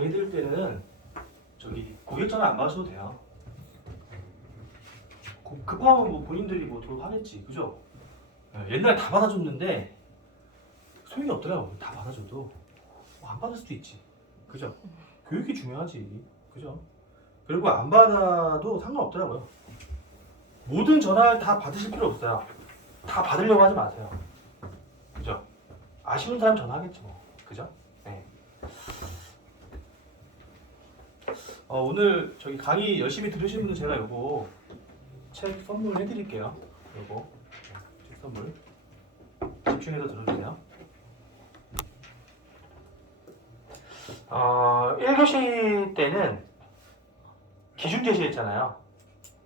강의 들을 때는 고객 전화 안 받으셔도 돼요. 급하면 뭐 본인들이 뭐 하겠지, 그죠? 옛날에 다 받아줬는데 소용이 없더라고. 다 받아줘도 안 받을 수도 있지, 그죠? 교육이 중요하지, 그죠? 그리고 안 받아도 상관없더라고요. 모든 전화를 다 받으실 필요 없어요. 다 받으려고 하지 마세요, 그죠? 아쉬운 사람 전화하겠지 뭐, 그죠? 네. 오늘 강의 열심히 들으신 분은 제가 요거 책 선물해 드릴게요. 요거 책 선물 집중해서 들어주세요. 1교시 때는 기준 제시했잖아요.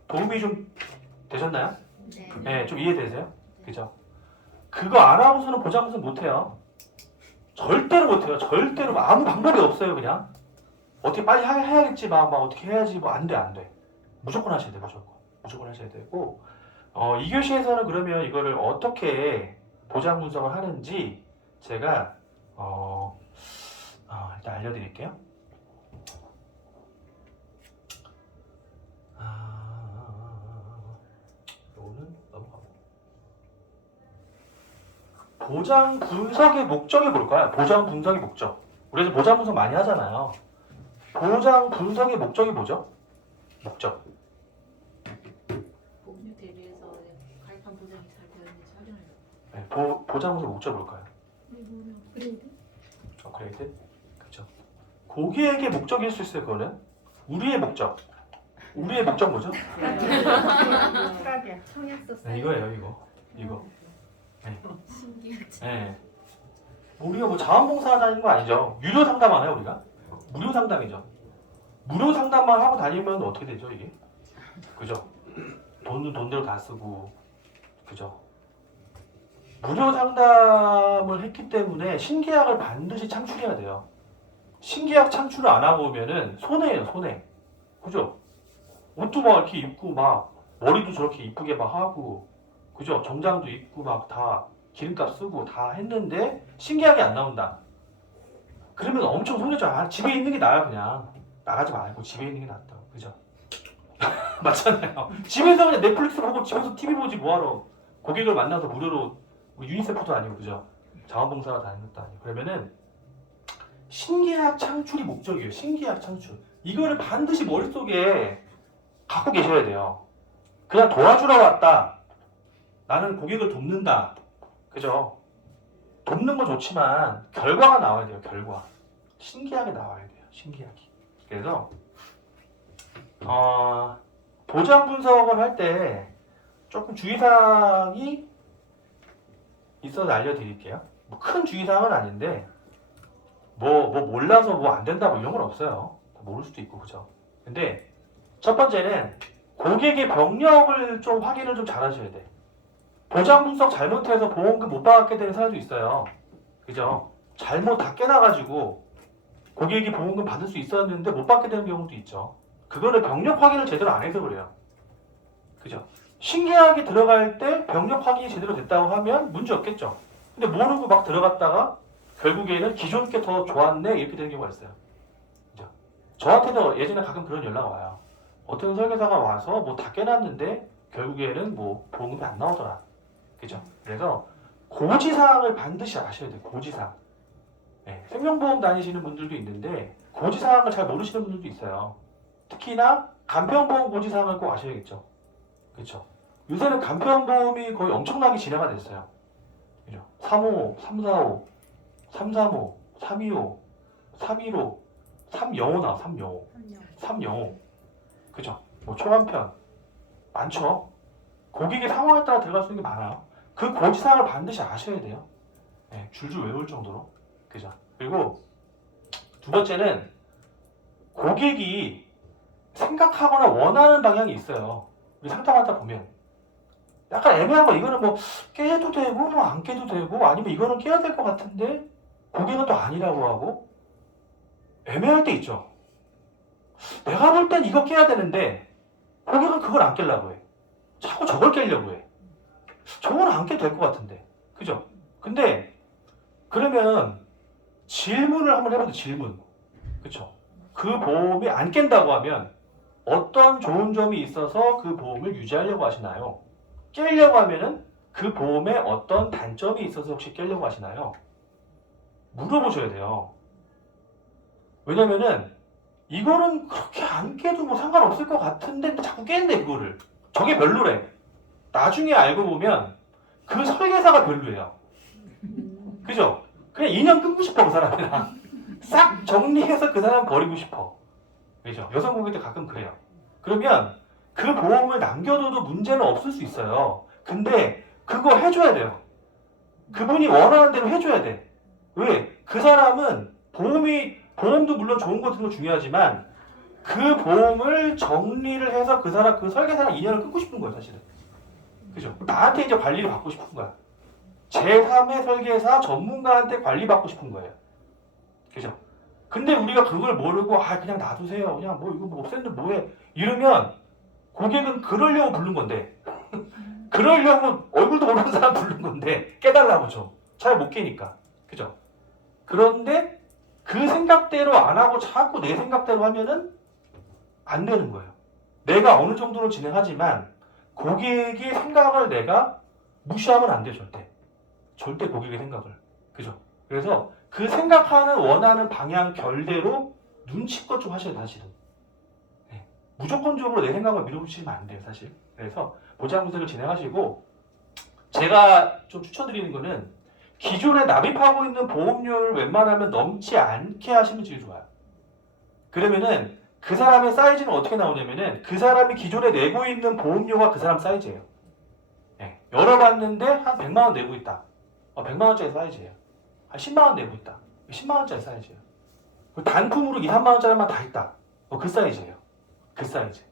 도움이 좀 되셨나요? 네, 좀 이해되세요? 그죠? 그거 안 하고서는 보장무슨 못해요. 절대로 못해요. 절대로 아무 방법이 없어요. 그냥 어떻게 빨리 해야겠지, 막 어떻게 해야지, 뭐 안 돼. 무조건 하셔야 돼요. 무조건 하셔야 되고, 2교시에서는 그러면 이거를 어떻게 보장 분석을 하는지 제가 일단 알려드릴게요. 이거는 넘어가고. 보장 분석의 목적이 뭘까요? 보장 분석의 목적. 우리 보장 분석 많이 하잖아요. 보장 분석의 목적이 뭐죠? 목적. 보험료 대비해서 가입한 보장이 잘 되었는지 확인하려고. 네, 보장 분석 목적이 뭘까요? 업그레이드? 그렇죠. 고객의 목적일 수 있어요. 그거는 우리의 목적. 우리의 목적 뭐죠? 네, 이거예요. 이거. 네. 신기하지. 네. 우리가 뭐 자원봉사 다니는 거 아니죠? 유료 상담 안 해요, 우리가? 무료 상담이죠. 무료 상담만 하고 다니면 어떻게 되죠, 이게? 그죠? 돈대로 다 쓰고, 그죠? 무료 상담을 했기 때문에 신계약을 반드시 창출해야 돼요. 신계약 창출을 안 하고 오면은 손해예요, 손해. 그죠? 옷도 막 이렇게 입고 막 머리도 저렇게 이쁘게 막 하고, 그죠? 정장도 입고 막 다 기름값 쓰고 다 했는데 신계약이 안 나온다. 그러면 엄청 손해죠. 집에 있는 게 나아요. 그냥 나가지 말고 집에 있는 게 낫다. 그죠? 맞잖아요. 집에서 그냥 넷플릭스 보고 집에서 TV 보지 뭐하러. 고객을 만나서 무료로 뭐 유니세프도 아니고, 그죠? 자원봉사가 다니는 것도 아니고. 그러면은 신계약 창출이 목적이에요. 신계약 창출. 이거를 반드시 머릿속에 갖고 계셔야 돼요. 그냥 도와주러 왔다. 나는 고객을 돕는다. 그죠? 돕는 건 좋지만 결과가 나와야 돼요. 결과. 신계약이 나와야 돼요. 신계약이. 그래서 보장 분석을 할 때 조금 주의사항이 있어서 알려드릴게요. 뭐 큰 주의사항은 아닌데 뭐 몰라서 뭐 안 된다 뭐 이런 건 없어요. 모를 수도 있고, 그죠? 근데 첫 번째는 고객의 병력을 좀 확인을 좀 잘 하셔야 돼. 보장 분석 잘못해서 보험금 못 받게 되는 사람도 있어요. 그죠? 잘못 다 깨놔가지고 고객이 보험금 받을 수 있었는데 못 받게 되는 경우도 있죠. 그거를 병력 확인을 제대로 안 해서 그래요. 그죠? 신계약이 들어갈 때 병력 확인이 제대로 됐다고 하면 문제 없겠죠. 근데 모르고 막 들어갔다가 결국에는 기존 게 더 좋았네 이렇게 되는 경우가 있어요. 그죠? 저한테도 예전에 가끔 그런 연락 와요. 어떤 설계사가 와서 뭐 다 깨놨는데 결국에는 뭐 보험금이 안 나오더라. 그죠? 그래서 고지사항을 반드시 아셔야 돼요. 고지사항. 네, 생명보험 다니시는 분들도 있는데 고지사항을 잘 모르시는 분들도 있어요. 특히나 간편보험 고지사항을 꼭 아셔야겠죠. 그렇죠? 요새는 간편보험이 거의 엄청나게 진화가 됐어요. 그죠? 355, 345, 335, 325, 315, 305 나와. 305, 305. 그죠? 뭐 초간편 많죠? 고객의 상황에 따라 들어갈 수 있는 게 많아요. 그 고지사항을 반드시 아셔야 돼요. 네, 줄줄 외울 정도로. 그죠? 그리고 두 번째는 고객이 생각하거나 원하는 방향이 있어요. 우리 상담하다 보면 약간 애매한 거, 이거는 뭐 깨도 되고 뭐 안 깨도 되고, 아니면 이거는 깨야 될 것 같은데 고객은 또 아니라고 하고, 애매할 때 있죠. 내가 볼 땐 이거 깨야 되는데 고객은 그걸 안 깨려고 해. 자꾸 저걸 깨려고 해. 저건 안 깨도 될 것 같은데. 그죠? 근데 그러면 질문을 한번 해봐도 질문. 그쵸? 그 보험이 안 깬다고 하면 어떤 좋은 점이 있어서 그 보험을 유지하려고 하시나요? 깨려고 하면은 그 보험에 어떤 단점이 있어서 혹시 깨려고 하시나요? 물어보셔야 돼요. 왜냐면은 이거는 그렇게 안 깨도 뭐 상관없을 것 같은데 자꾸 깼네 그거를. 저게 별로래. 나중에 알고 보면 그 설계사가 별로예요. 그죠? 그냥 인연 끊고 싶어 그 사람이랑. 싹 정리해서 그 사람 버리고 싶어. 그죠? 여성 고객들 가끔 그래요. 그러면 그 보험을 남겨둬도 문제는 없을 수 있어요. 근데 그거 해줘야 돼요. 그분이 원하는 대로 해줘야 돼. 왜? 그 사람은 보험도 물론 좋은 것도 중요하지만 그 보험을 정리를 해서 그 사람, 그 설계사랑 인연을 끊고 싶은 거예요, 사실은. 그죠? 나한테 이제 관리를 받고 싶은 거야. 제3의 설계사 전문가한테 관리받고 싶은 거예요. 그죠? 근데 우리가 그걸 모르고, 그냥 놔두세요. 그냥 뭐, 이거 뭐 없애는데 뭐해. 이러면 고객은 그러려고 부른 건데, 그러려고 얼굴도 모르는 사람 부른 건데, 깨달라고 좀. 잘 못 깨니까. 그죠? 그런데 그 생각대로 안 하고 자꾸 내 생각대로 하면은 안 되는 거예요. 내가 어느 정도로 진행하지만 고객의 생각을 내가 무시하면 안 돼, 절대. 절대 고객의 생각을. 그죠? 그래서 그 생각하는 원하는 방향 결대로 눈치껏 좀 하셔야 돼요, 사실은. 네. 무조건적으로 내 생각을 밀어붙이면 안 돼요, 사실. 그래서 보장 분석을 진행하시고 제가 좀 추천드리는 거는 기존에 납입하고 있는 보험료를 웬만하면 넘지 않게 하시면 제일 좋아요. 그러면은 그 사람의 사이즈는 어떻게 나오냐면은 그 사람이 기존에 내고 있는 보험료가 그 사람 사이즈예요. 네. 열어봤는데 한 100만 원 내고 있다. 100만 원짜리 사이즈예요. 한 10만 원 내고 있다. 10만 원짜리 사이즈예요. 단품으로 2, 3만 원짜리만 다 있다. 그 사이즈예요. 그 사이즈.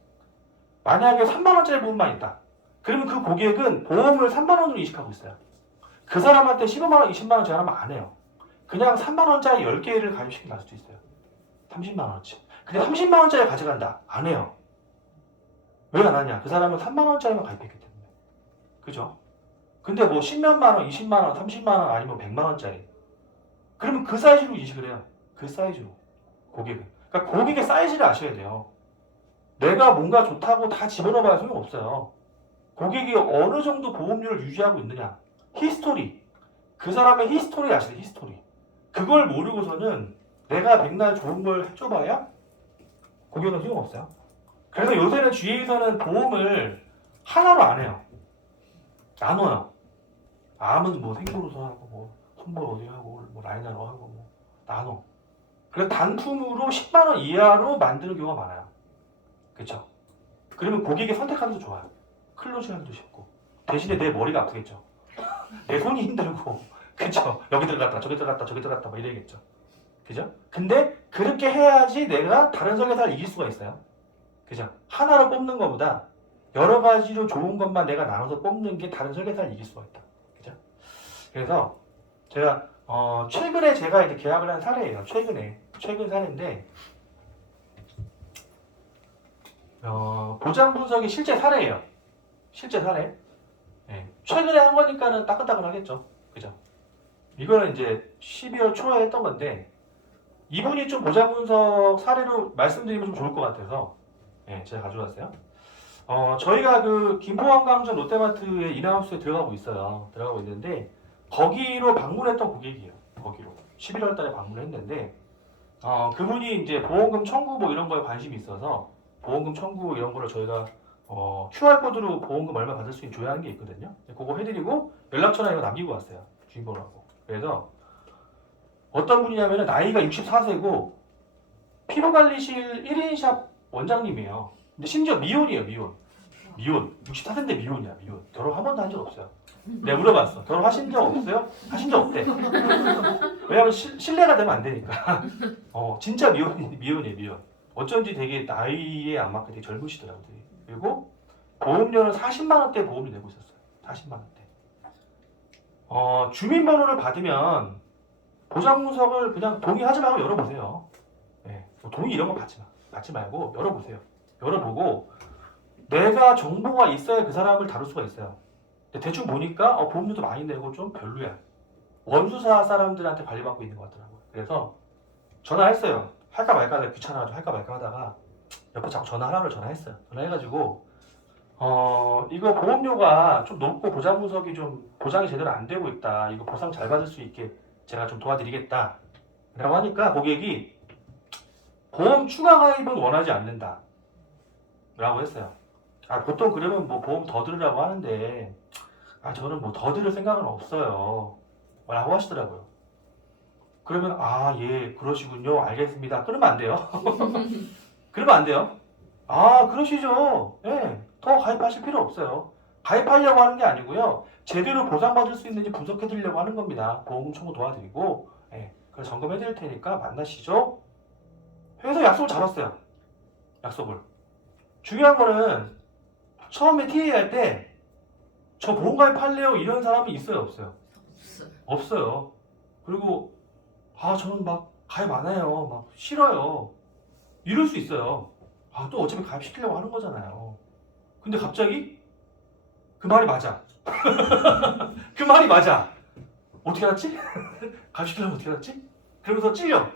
만약에 3만 원짜리 보험만 있다. 그러면 그 고객은 보험을 3만 원으로 인식하고 있어요. 그 사람한테 15만 원, 20만 원 제한하면 안 해요. 그냥 3만 원짜리 10개를 가입시켜 갈 수도 있어요. 30만 원어치. 근데 30만 원짜리 가져간다. 안 해요. 왜 안 하냐? 그 사람은 3만 원짜리만 가입했기 때문에. 그죠? 근데 뭐 10몇만 원, 20만 원, 30만 원 아니면 100만 원짜리. 그러면 그 사이즈로 인식을 해요. 그 사이즈로. 고객은. 그러니까 고객의 사이즈를 아셔야 돼요. 내가 뭔가 좋다고 다 집어넣어봐야 소용없어요. 고객이 어느 정도 보험료를 유지하고 있느냐. 히스토리. 그 사람의 히스토리 아시죠? 히스토리. 그걸 모르고서는 내가 백날 좋은 걸 해줘봐야 고객은 소용없어요. 그래서 요새는 주위에서는 보험을 하나로 안 해요. 나눠요. 암은 뭐 생보로서 하고 뭐 손볼 어디 하고 뭐 라인하러 하고 뭐 나눠. 그래서 단품으로 10만 원 이하로 만드는 경우가 많아요. 그렇죠? 그러면 고객이 선택하기도 좋아요. 클로징하기도 쉽고. 대신에 내 머리가 아프겠죠. 내 손이 힘들고, 그렇죠? 여기 들어갔다 저기 들어갔다 저기 들어갔다 뭐 이래야겠죠. 그죠? 근데 그렇게 해야지 내가 다른 설계사를 이길 수가 있어요. 그죠? 하나로 뽑는 것보다 여러 가지로 좋은 것만 내가 나눠서 뽑는 게 다른 설계사를 이길 수가 있다. 그죠? 그래서 제가 최근에 제가 이제 계약을 한 사례예요. 최근 사례인데 보장 분석이 실제 사례예요. 실제 사례. 네. 최근에 한 거니까는 따끈따끈하겠죠. 그죠? 이거는 이제 12월 초에 했던 건데 이분이 좀 보장 분석 사례로 말씀드리면 좀 좋을 것 같아서 제가 가져왔어요. 저희가 그 김포한강점 롯데마트의 인하우스에 들어가고 있어요. 들어가고 있는데 거기로 방문했던 고객이에요. 거기로 11월 달에 방문했는데 그분이 이제 보험금 청구 뭐 이런 거에 관심이 있어서 보험금 청구 이런 거를 저희가 QR코드로 보험금 얼마 받을 수 있는 조회하는 게 있거든요. 그거 해드리고 연락처나 이거 남기고 왔어요. 주인번호하고. 그래서 어떤 분이냐면 나이가 64세고 피부관리실 1인샵 원장님이에요. 근데 심지어 미혼이에요. 미혼. 64세인데 미혼이야. 미혼. 결혼 한 번도 한 적 없어요. 내가 물어봤어. 결혼하신 적 없어요? 하신 적 없대. 왜냐면 신뢰가 되면 안 되니까. 진짜 미혼이에요. 미혼. 어쩐지 되게 나이에 안 맞게 되게 젊으시더라고요. 그리고 보험료는 40만 원대 보험료 내고 있었어요. 40만 원대. 주민번호를 받으면 보장분석을 그냥 동의하지 말고 열어보세요. 네, 동의 이런 거 받지 말고 열어보세요. 열어보고 내가 정보가 있어야 그 사람을 다룰 수가 있어요. 대충 보니까 보험료도 많이 내고 좀 별로야. 원수사 사람들한테 관리받고 있는 것 같더라고요. 그래서 전화했어요. 할까 말까 하다가 귀찮아가지고 할까 말까 하다가 옆에 자꾸 전화하라고 전화했어요. 전화해가지고 이거 보험료가 좀 높고 보장 분석이 좀 보장이 제대로 안 되고 있다. 이거 보상 잘 받을 수 있게 제가 좀 도와드리겠다. 라고 하니까 고객이 보험 추가 가입은 원하지 않는다. 라고 했어요. 아, 보통 그러면 뭐 보험 더 들으라고 하는데, 아, 저는 뭐 더 들을 생각은 없어요. 라고 하시더라고요. 그러면, 아, 예, 그러시군요. 알겠습니다. 끊으면 안 돼요. 그러면 안 돼요. 아, 그러시죠. 예, 더 가입하실 필요 없어요. 가입하려고 하는 게 아니고요. 제대로 보상받을 수 있는지 분석해 드리려고 하는 겁니다. 보험 청구 도와드리고, 예, 그래서 점검해 드릴 테니까 만나시죠. 해서 약속을 잡았어요. 약속을. 중요한 거는 처음에 TA 할 때 저 보험 가입할래요 이런 사람이 있어요, 없어요? 없어. 없어요. 그리고 아, 저는 막 가입 안 해요. 막 싫어요. 이럴 수 있어요. 아, 또 어차피 가입시키려고 하는 거잖아요. 근데 갑자기 그 말이 맞아. 그 말이 맞아. 어떻게 알았지? 가입시키려면 어떻게 알았지? 그러면서 찔려.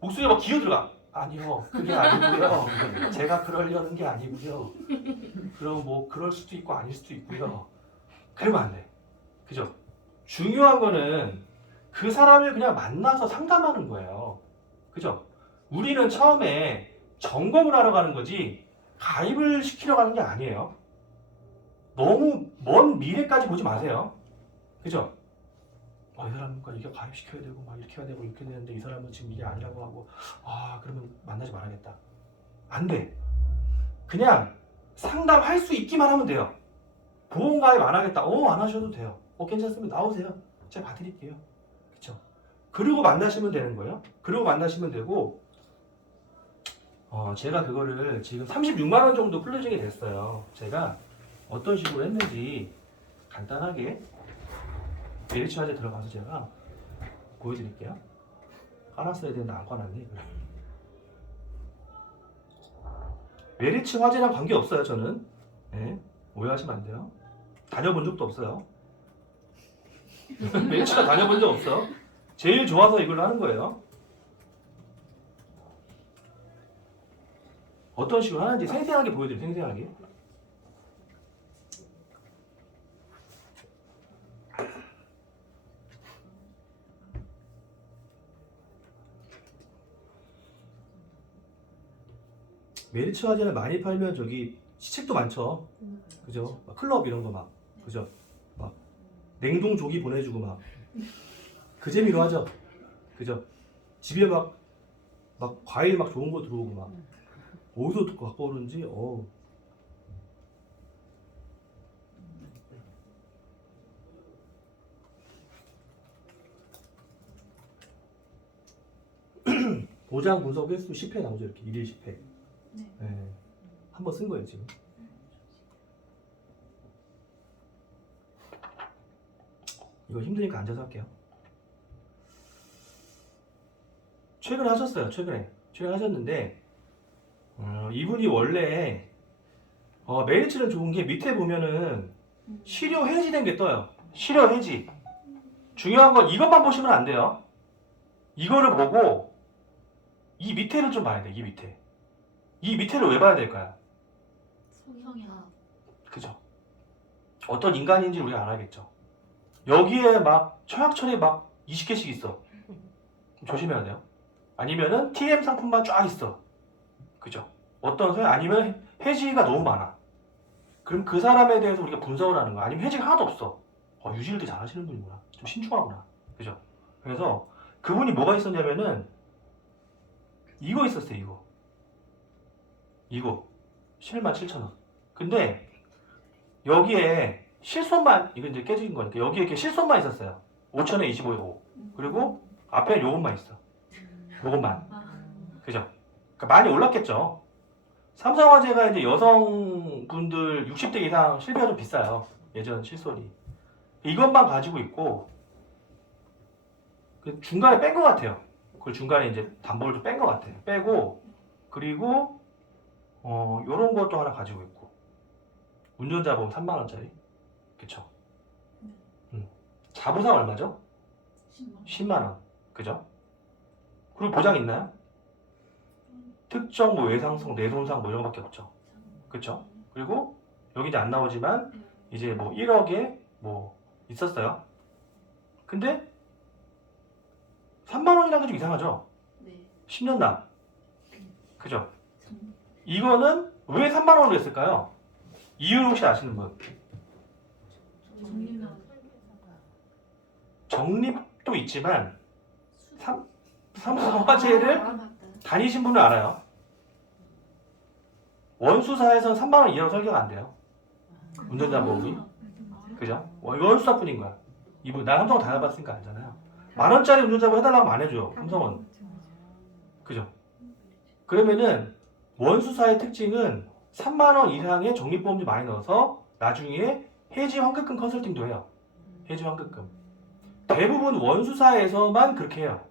목소리가 막 기어들어가. 아니요, 그게 아니고요. 제가 그러려는 게 아니고요. 그럼 뭐 그럴 수도 있고 아닐 수도 있고요. 그러면 안 돼. 그죠? 중요한 거는 그 사람을 그냥 만나서 상담하는 거예요. 그죠? 우리는 처음에 점검을 하러 가는 거지 가입을 시키러 가는 게 아니에요. 너무 먼 미래까지 보지 마세요. 그죠? 이 사람과 이게 가입시켜야 되고 막 이렇게 해야 되고 이렇게 되는데 이 사람은 지금 이게 아니라고 하고 아, 그러면 만나지 말아야겠다. 안 돼. 그냥 상담할 수 있기만 하면 돼요. 보험 가입 안 하겠다. 안 하셔도 돼요. 괜찮습니다. 나오세요. 제가 봐드릴게요. 그쵸? 그리고 만나시면 되는 거예요. 그리고 만나시면 되고 제가 그거를 지금 36만 원 정도 클로징이 됐어요. 제가 어떤 식으로 했는지 간단하게 메리츠 화재 들어가서 제가 보여드릴게요. 깔았어야 되는데 안 깔았네. 메리츠 화재랑 관계없어요, 저는. 네, 오해하시면 안 돼요. 다녀본 적도 없어요. 메리츠가 다녀본 적 없어. 제일 좋아서 이걸 하는 거예요. 어떤 식으로 하는지 생생하게 보여드려요. 생생하게. 메리츠 화재를 많이 팔면 저기 시책도 많죠. 그죠? 막 클럽 이런 거 막, 그죠? 막 냉동 조기 보내주고 막 그 재미로 하죠. 그죠? 집에 막 과일 막 좋은 거 들어오고 막 어디서 갖고 오는지 보장 분석 횟수 10회 나오죠. 이렇게 1일 10회. 네. 한번 쓴 거예요 지금. 이거 힘드니까 앉아서 할게요. 최근에 하셨어요. 최근에 하셨는데 이분이 원래 메리츠는 좋은 게 밑에 보면은 실효 해지된 게 떠요. 실효 해지. 중요한 건 이것만 보시면 안 돼요. 이거를 보고 이 밑에를 좀 봐야 돼. 이 밑에. 이 밑에를 왜 봐야 될까요? 성향. 그죠? 어떤 인간인지 우리가 알아야겠죠. 여기에 막 청약철이 막 20개씩 있어. 조심해야 돼요. 아니면은 TM 상품만 쫙 있어. 그죠? 어떤 소리 아니면 해지가 너무 많아. 그럼 그 사람에 대해서 우리가 분석을 하는 거야. 아니면 해지가 하나도 없어. 유지를 되게 잘하시는 분이구나. 좀 신중하구나. 그죠? 그래서 그분이 뭐가 있었냐면은 이거 있었어요. 이거 11만 7천 원. 근데 여기에 실손만 이거 이제 깨진 거니까 여기에 이렇게 실손만 있었어요. 5천에 25에 5. 그리고 앞에 요것만 있어. 요것만. 그죠? 그러니까 많이 올랐겠죠. 삼성화재가 이제 여성분들 60대 이상 실비가 좀 비싸요. 예전 실손이. 이것만 가지고 있고 그 중간에 뺀 것 같아요. 그걸 중간에 이제 담보를 좀 뺀 것 같아요. 빼고 그리고 요런 것도 하나 가지고 있고 운전자 보험 3만 원짜리. 그쵸? 자부상 얼마죠? 10만 원. 그죠? 그리고 보장 있나요? 특정 뭐 외상성, 내손상 뭐 이런 거밖에 없죠. 그쵸? 그리고 여기 이제 안 나오지만 이제 뭐 1억에 뭐 있었어요. 근데 3만 원이라는 게 좀 이상하죠? 네. 10년 남. 그죠? 이거는 왜 3만 원을 했을까요? 이유를 혹시 아시는 분? 적립도 있지만 삼성화재를 맞다. 다니신 분은 알아요. 원수사에서는 3만 원 이하로 설계가 안 돼요. 운전자 보험이. 그죠? 원수사뿐인 거야. 이분 나 삼성 다녀봤으니까 알잖아요. 10,000원짜리 운전자 보험 해달라고 하면 안 해줘요. 삼성은. 그죠? 그러면은 원수사의 특징은 3만 원 이상의 적립보험료 많이 넣어서 나중에 해지 환급금 컨설팅도 해요. 해지 환급금. 대부분 원수사에서만 그렇게 해요.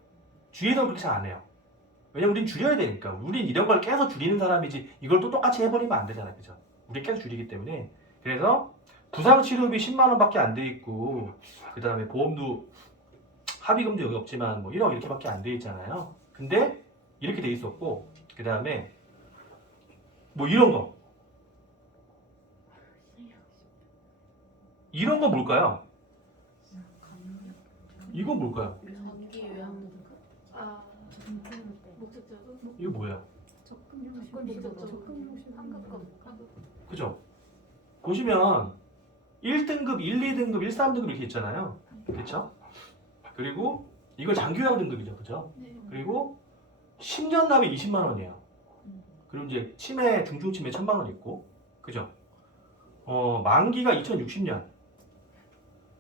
주위에서는 그렇게 잘 안 해요. 왜냐면 우린 줄여야 되니까. 우린 이런 걸 계속 줄이는 사람이지 이걸 또 똑같이 해버리면 안 되잖아요. 그죠? 우리 계속 줄이기 때문에. 그래서 부상치료비 10만 원밖에 안 돼 있고 그 다음에 보험도 합의금도 여기 없지만 뭐 1억 이렇게밖에 안 돼 있잖아요. 근데 이렇게 돼 있었고 그 다음에 뭐 이런 거 이런 거 뭘까요? 이건 뭘까요? 장기 요양. 아, 목적자도? 이거 뭐야? 그죠? 보시면 1등급, 1, 2등급, 1, 3등급 이렇게 있잖아요. 그렇죠? 그리고 이거 장기요양 등급이죠. 그죠? 네. 그리고 10년 납이 20만 원이에요. 그리고 이제 치매, 중증 치매 1,000만 원 있고. 그죠? 만기가 2060년.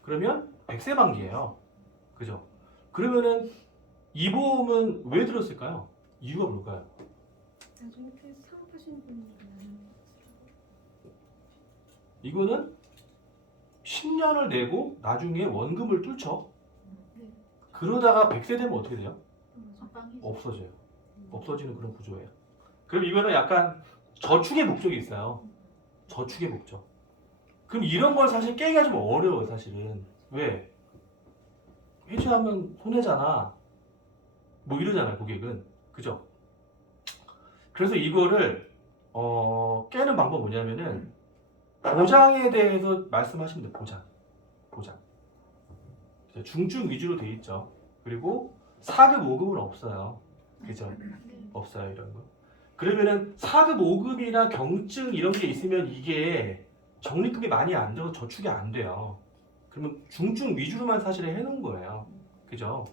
그러면 100세 만기예요. 그죠? 그러면은 이 보험은 왜 들었을까요? 이유가 뭘까요? 나중에 사업하시는 분이 이거는 10년을 내고 나중에 원금을 뚫죠. 네. 그러다가 100세 되면 어떻게 돼요? 빵이. 없어져요. 없어지는 그런 구조예요. 그럼 이거는 약간 저축의 목적이 있어요. 저축의 목적. 그럼 이런 걸 사실 깨기가 좀 어려워요, 사실은. 왜? 해지하면 손해잖아. 뭐 이러잖아요, 고객은. 그죠? 그래서 이거를 깨는 방법 뭐냐면은 보장에 대해서 말씀하시면 돼요. 보장. 중증 위주로 돼 있죠. 그리고 4급, 5급은 없어요. 그죠? 없어요, 이런 거. 그러면은 4급, 5급이나 경증 이런 게 있으면 이게 적립금이 많이 안 들어서 저축이 안 돼요. 그러면 중증 위주로만 사실 해놓은 거예요. 그죠?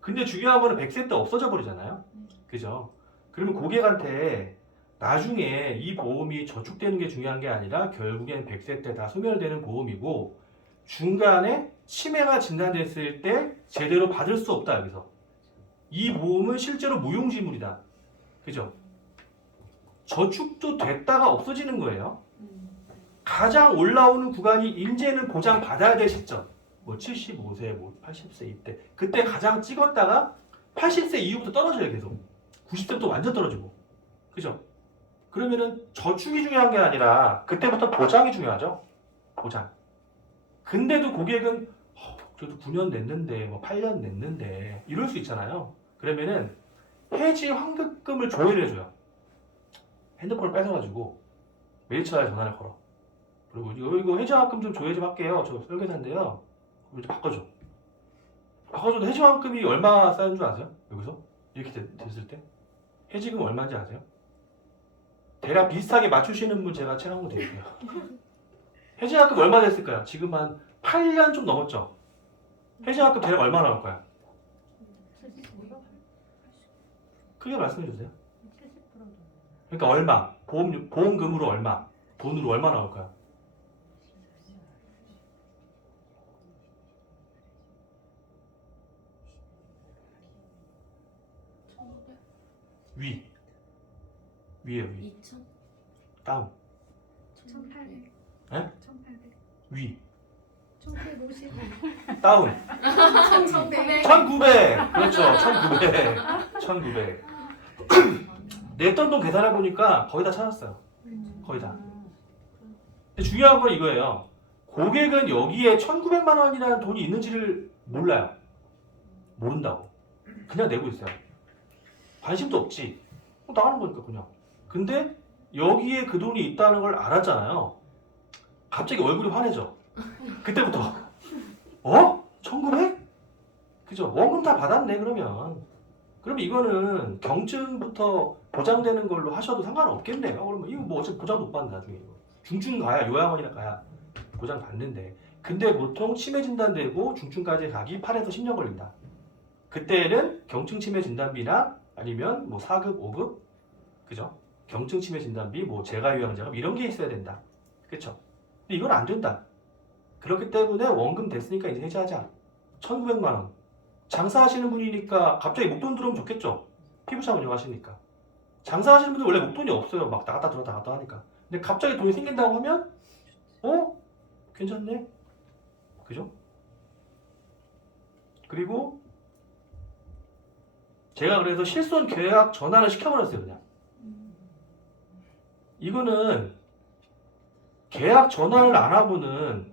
근데 중요한 거는 100세 때 없어져 버리잖아요. 그죠? 그러면 고객한테 나중에 이 보험이 저축되는 게 중요한 게 아니라 결국엔 100세 때 다 소멸되는 보험이고 중간에 치매가 진단됐을 때 제대로 받을 수 없다 여기서. 이 보험은 실제로 무용지물이다. 그죠? 저축도 됐다가 없어지는 거예요. 가장 올라오는 구간이 이제는 보장 받아야 될 시점. 뭐 75세, 뭐 80세 이때. 그때 가장 찍었다가 80세 이후부터 떨어져요 계속. 90세부터 완전 떨어지고. 그죠? 그러면은 저축이 중요한 게 아니라 그때부터 보장이 중요하죠. 보장. 근데도 고객은 그래도 9년 냈는데 뭐 8년 냈는데 이럴 수 있잖아요. 그러면은 해지 환급금을 조회를 해줘요. 핸드폰을 뺏어가지고 매일차에 전화를 걸어. 그리고 이거 해지 환급금 좀 조회 좀 할게요. 저 설계사인데요. 이렇게 바꿔줘. 바꿔줘도 해지 환급이 얼마 쌓인 줄 아세요? 여기서 이렇게 됐을 때 해지금 얼마인지 아세요? 대략 비슷하게 맞추시는 분 제가 책 한 권 드릴게요. 해지학급 얼마 됐을까요? 지금 한 8년 좀 넘었죠? 해지학급 대략 얼마 나올 거야? 크게 말씀해 주세요. 그러니까 얼마? 보험금으로 얼마? 돈으로 얼마 나올 거야? 위에요, 위. 2천? 다운. 1,800. 네? 1,800. 위. 1,950. 다운. 1,900. 1900. 그렇죠. 1900. 1900. 냈던 돈 계산해 보니까 거의 다 찾았어요. 거의 다. 근데 중요한 건 이거예요. 고객은 여기에 1,900만 원이라는 돈이 있는지를 몰라요. 모른다고. 그냥 내고 있어요. 관심도 없지. 나가는 거니까 그냥. 근데 여기에 그 돈이 있다는 걸 알았잖아요. 갑자기 얼굴이 환해져. 그때부터 1900? 그죠? 원금 다 받았네 그러면. 그럼 이거는 경증부터 보장되는 걸로 하셔도 상관없겠네요. 그러면 이거 뭐 어차피 보장도 못 받는다 나중에. 중증 가야 요양원이나 가야 보장 받는데. 근데 보통 치매 진단되고 중증까지 가기 8에서 10년 걸린다. 그때는 경증 치매 진단비나 아니면 뭐 4급, 5급, 그죠? 경증 치매 진단비, 뭐 재가 요양자금 이런 게 있어야 된다. 그쵸? 근데 이건 안 된다. 그렇기 때문에 원금 됐으니까 이제 해지하자. 1,900만 원. 장사하시는 분이니까 갑자기 목돈 들어오면 좋겠죠? 피부샵 운영하시니까. 장사하시는 분들 원래 목돈이 없어요. 막 나갔다 들어왔다 나갔다 하니까. 근데 갑자기 돈이 생긴다고 하면 괜찮네. 그죠? 그리고 제가 그래서 실손 계약 전환을 시켜버렸어요. 그냥. 이거는 계약 전환을 안 하고는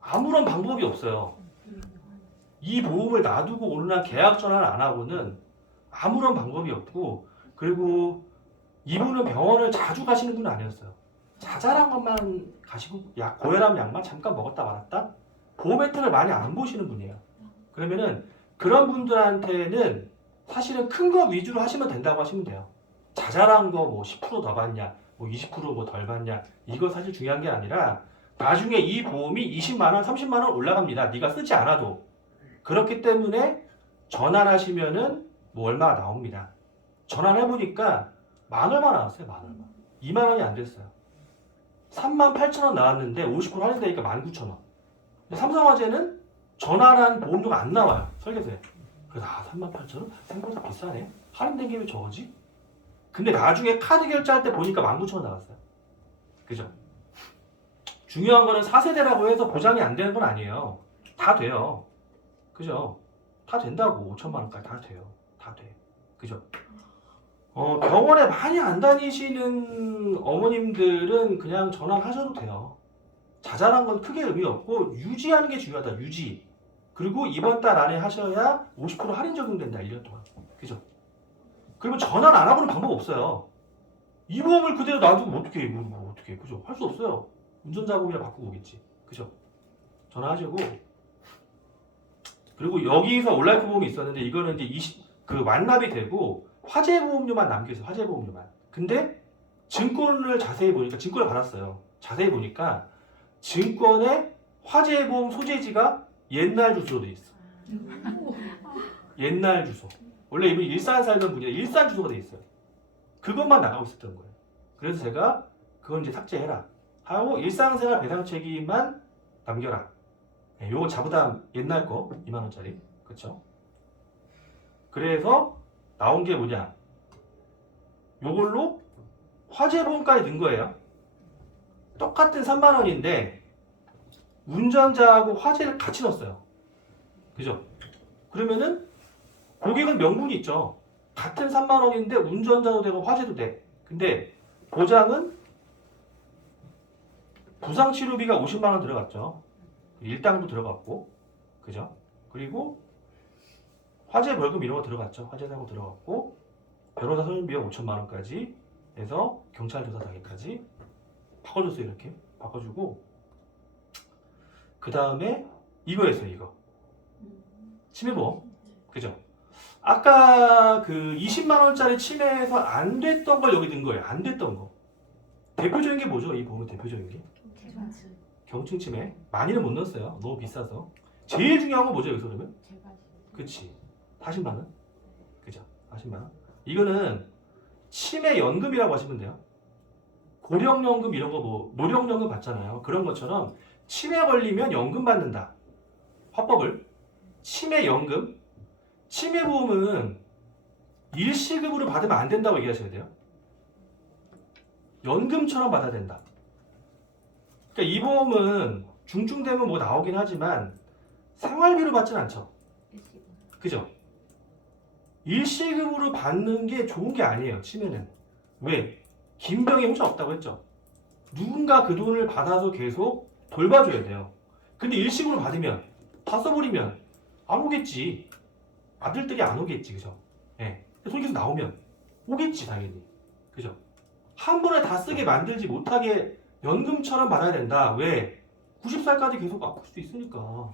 아무런 방법이 없어요. 이 보험을 놔두고 오늘 계약 전환을 안 하고는 아무런 방법이 없고, 그리고 이분은 병원을 자주 가시는 분은 아니었어요. 자잘한 것만 가시고 고혈압 약만 잠깐 먹었다 말았다. 보험 혜택을 많이 안 보시는 분이에요. 그러면은 그런 분들한테는 사실은 큰 거 위주로 하시면 된다고 하시면 돼요. 자잘한 거 뭐 10% 더 받냐, 뭐 20% 더 덜 받냐, 이거 사실 중요한 게 아니라 나중에 이 보험이 20만 원, 30만 원 올라갑니다. 네가 쓰지 않아도. 그렇기 때문에 전환하시면은 뭐 얼마가 나옵니다. 전환해보니까 10,000원만 나왔어요. 10,000원만. 2만 원이 안 됐어요. 38,000원 나왔는데 50% 할인되니까 19,000원. 삼성화재는 전환한 보험료가 안 나와요. 설계서에. 그래서 38,000원? 생각보다 비싸네. 할인된 게 왜 저거지? 근데 나중에 카드 결제할 때 보니까 19,000원 나왔어요. 그죠? 중요한 거는 4세대라고 해서 보장이 안 되는 건 아니에요. 다 돼요. 그죠? 다 된다고. 5천만 원까지 다 돼요. 다 돼. 그죠? 병원에 많이 안 다니시는 어머님들은 그냥 전환하셔도 돼요. 자잘한 건 크게 의미 없고 유지하는 게 중요하다. 유지. 그리고 이번 달 안에 하셔야 50% 할인 적용된다. 1년 동안. 그죠? 그러면 전환 안 하고는 방법 없어요. 이 보험을 그대로 놔두고 어떻게 해? 뭐 어떻게 해? 그죠? 할 수 없어요. 운전자보험이랑 바꾸고 오겠지. 그죠? 전화하시고. 그리고 여기서 온라이프 보험이 있었는데 이거는 이제 그 완납이 되고 화재 보험료만 남겨있어요. 화재 보험료만. 근데 증권을 자세히 보니까 증권을 받았어요. 자세히 보니까 증권에 화재 보험 소재지가 옛날 주소로 돼 있어. 옛날 주소. 원래 이분이 일산 살던 분이 일산 주소가 돼 있어요. 그것만 나가고 있었던 거예요. 그래서 제가 그건 이제 삭제해라 하고 일상생활 배상 책임만 남겨라. 네, 요거 자부담 옛날 거 2만 원짜리. 그쵸? 그래서 나온 게 뭐냐? 요걸로 화재보험까지 넣은 거예요. 똑같은 3만 원인데 운전자하고 화재를 같이 넣었어요. 그죠? 그러면은 고객은 명분이 있죠. 같은 3만 원인데 운전자도 되고 화재도 돼. 근데 보장은 부상치료비가 50만 원 들어갔죠. 일당도 들어갔고, 그죠? 그리고 화재 벌금 이런 거 들어갔죠. 화재 사고 들어갔고, 변호사 소송 비용 5천만 원까지 해서 경찰 조사 당일까지 바꿔줬어요. 이렇게 바꿔주고, 그 다음에 이거 했어요. 이거 치매보험, 그죠? 아까 그 20만 원짜리 치매에서 안 됐던 걸 여기 넣은 거예요. 안 됐던 거. 대표적인 게 뭐죠? 이 보험의 대표적인 게 경증 치매. 많이는 못 넣었어요. 너무 비싸서. 제일 중요한 건 뭐죠? 여기서 그러면? 그치. 40만 원? 그죠? 40만 원? 이거는 치매 연금이라고 하시면 돼요. 고령연금 이런 거 뭐 노령연금 받잖아요. 그런 것처럼 치매 걸리면 연금 받는다. 화법을. 치매 연금. 치매 보험은 일시급으로 받으면 안 된다고 얘기하셔야 돼요. 연금처럼 받아야 된다. 그러니까 이 보험은 중증되면 뭐 나오긴 하지만 생활비로 받진 않죠. 그죠? 일시급으로 받는 게 좋은 게 아니에요. 치매는. 왜? 긴 병이 혼자 없다고 했죠. 누군가 그 돈을 받아서 계속 돌봐줘야 돼요. 근데 일시급으로 받으면 다 써버리면 안 오겠지. 아들들이 안 오겠지. 그죠? 예. 돈 계속 나오면. 오겠지 당연히. 그죠? 한 번에 다 쓰게 만들지 못하게 연금처럼 받아야 된다. 왜? 90살까지 계속 아플 수도 있으니까.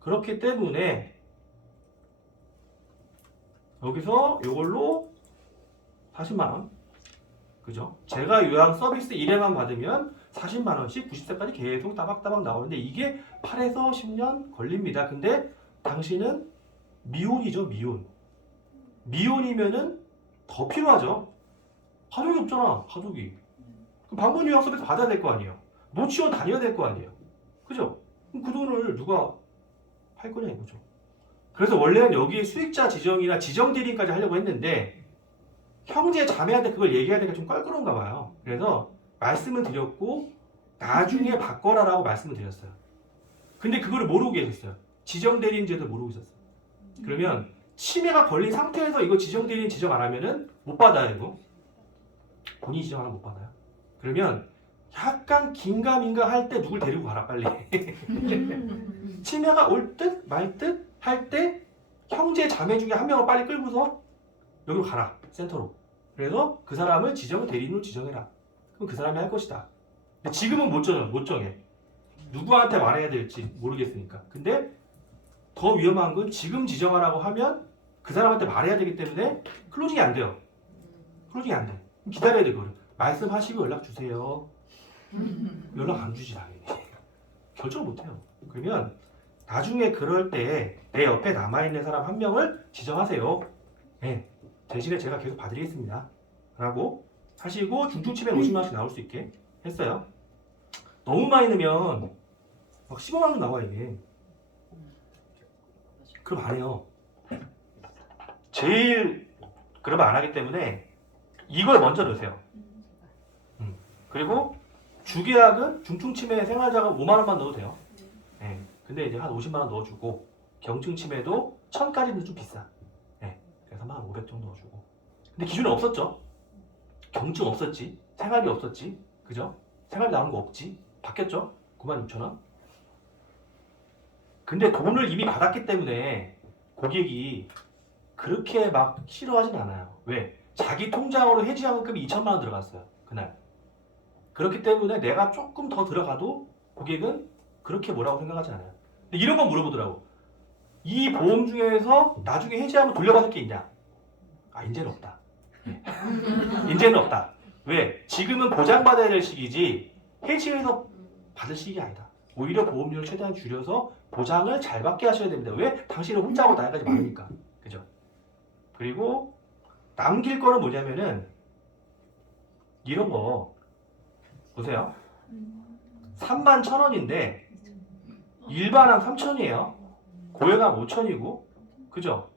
그렇기 때문에 여기서 이걸로 40만 원. 그죠? 제가 요양 서비스 1회만 받으면 40만 원씩 90세까지 계속 따박따박 나오는데 이게 8에서 10년 걸립니다. 근데 당신은 미혼이죠, 미혼. 미혼이면은 더 필요하죠. 가족이 없잖아, 가족이. 그럼 방문 요양 서비스 받아야 될 거 아니에요. 노치원 다녀야 될 거 아니에요. 그죠? 그럼 그 돈을 누가 팔 거냐 이거죠. 그래서 원래는 여기에 수익자 지정이나 지정 대리인까지 하려고 했는데 형제 자매한테 그걸 얘기해야 되니까 좀 껄끄러운가 봐요. 그래서 말씀을 드렸고 나중에 바꿔라라고 말씀을 드렸어요. 근데 그거를 모르고 계셨어요. 지정 대리인 제도 모르고 있었어요. 그러면 치매가 걸린 상태에서 이거 지정 대리인 지정 안 하면은 못 받아요, 이거. 본인이 지정 안 하면 못 받아요. 그러면 약간 긴가민가 할 때 누굴 데리고 가라 빨리. 치매가 올 듯 말 듯 할 때 형제 자매 중에 한 명을 빨리 끌고서 여기로 가라, 센터로. 그래서 그 사람을 지정 대리인으로 지정해라. 그럼 그 사람이 할 것이다. 근데 지금은 못 정해. 누구한테 말해야 될지 모르겠으니까. 근데 더 위험한 건 지금 지정하라고 하면 그 사람한테 말해야 되기 때문에 클로징이 안 돼요. 클로징이 안 돼. 기다려야 돼, 그거를. 말씀하시고 연락 주세요. 연락 안 주지, 당연히. 결정을 못 해요. 그러면 나중에 그럴 때 내 옆에 남아있는 사람 한 명을 지정하세요. 네, 대신에 제가 계속 봐드리겠습니다. 라고 하시고 중증치매 50만 원씩 나올 수 있게 했어요. 너무 많이 넣으면 막 15만 원 나와 이게. 그럼 안 해요. 제일 그러면 안 하기 때문에 이걸 먼저 넣으세요. 그리고 주계약은 중증치매 생활자금 5만 원만 넣어도 돼요. 네. 근데 이제 한 50만 원 넣어주고 경증치매도 1000까지는 좀 비싸. 네. 그래서 한 500 정도 넣어주고. 근데 기준은 없었죠. 경증 없었지. 생활비 없었지. 그죠? 생활비 나오는 거 없지. 바뀌었죠? 96,000원. 근데 돈을 이미 받았기 때문에 고객이 그렇게 막 싫어하진 않아요. 왜? 자기 통장으로 해지자금금이 2천만 원 들어갔어요. 그날. 그렇기 때문에 내가 조금 더 들어가도 고객은 그렇게 뭐라고 생각하지 않아요. 근데 이런 건 물어보더라고. 이 보험 중에서 나중에 해지하면 돌려받을 게 있냐? 아, 이제는 없다. 네. 이제는 없다. 왜? 지금은 보장받아야 될 시기지 해지해서 받을 시기가 아니다. 오히려 보험료를 최대한 줄여서 보장을 잘 받게 하셔야 됩니다. 왜? 당신은 혼자하고 나이까지 많으니까. 그죠? 그리고 남길 거는 뭐냐면은 이런 거 보세요. 31,000원인데 일반암 3,000이에요. 고액암 5,000이고 그죠?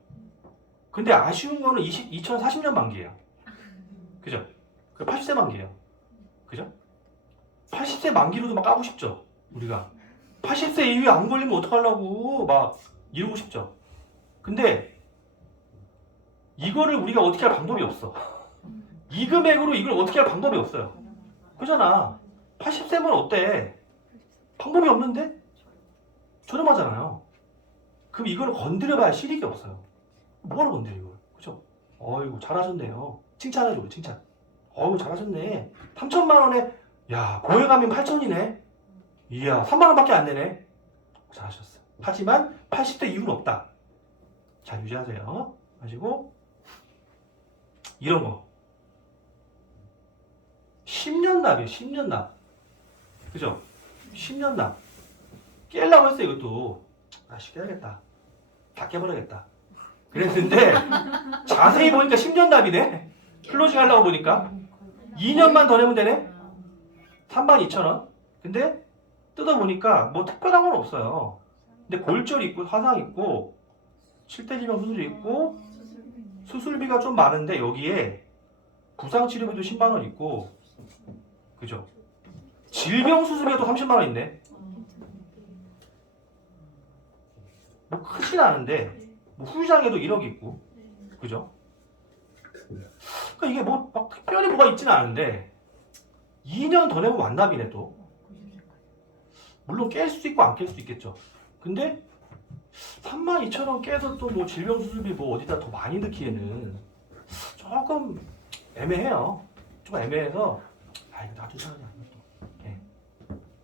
근데 아쉬운 거는 2040년 만기예요. 그죠? 80세 만기예요. 그죠? 80세 만기로도 막 까고 싶죠? 우리가 80세 이후에 안 걸리면 어떡하려고 막 이러고 싶죠? 근데 이거를 우리가 어떻게 할 방법이 없어. 이 금액으로 이걸 어떻게 할 방법이 없어요. 그잖아. 80세면 어때? 방법이 없는데? 저렴하잖아요. 그럼 이거를 건드려봐야 실익이 없어요. 뭐하러 건드려 이걸? 그죠? 어이구 잘하셨네요. 칭찬해줘, 칭찬. 어이구 잘하셨네. 3천만 원에 야 고액암이면 8천이네. 이야 3만 원밖에 안 되네. 잘하셨어. 하지만 80대 이후는 없다. 잘 유지하세요. 하시고 이런 거 10년 납이에요. 10년 납. 그죠? 10년 납. 깨려고 했어요. 이것도. 아씨 깨야겠다. 다 깨버려야겠다. 그랬는데 자세히 보니까 10년 납이네. 클로징 하려고 보니까 2년만 더 내면 되네. 32,000원. 근데 뜯어보니까 뭐 특별한 건 없어요. 근데 골절 있고 화상 있고 실태지명 수술이 있고 수술비가 좀 많은데 여기에 부상치료비도 10만 원 있고 그죠? 질병 수술비가 또 30만 원 있네. 뭐 크진 않은데 뭐 후유장애도 1억 있고 그죠? 그러니까 이게 뭐 막 특별히 뭐가 있지는 않은데 2년 더 내면 완납이네 또. 물론 깰 수도 있고 안 깰 수도 있겠죠. 근데 32,000원 깨서 또 뭐 질병 수술비 뭐 어디다 더 많이 넣기에는 조금 애매해요. 좀 애매해서 이거 놔둔 사람이 아니야. 예.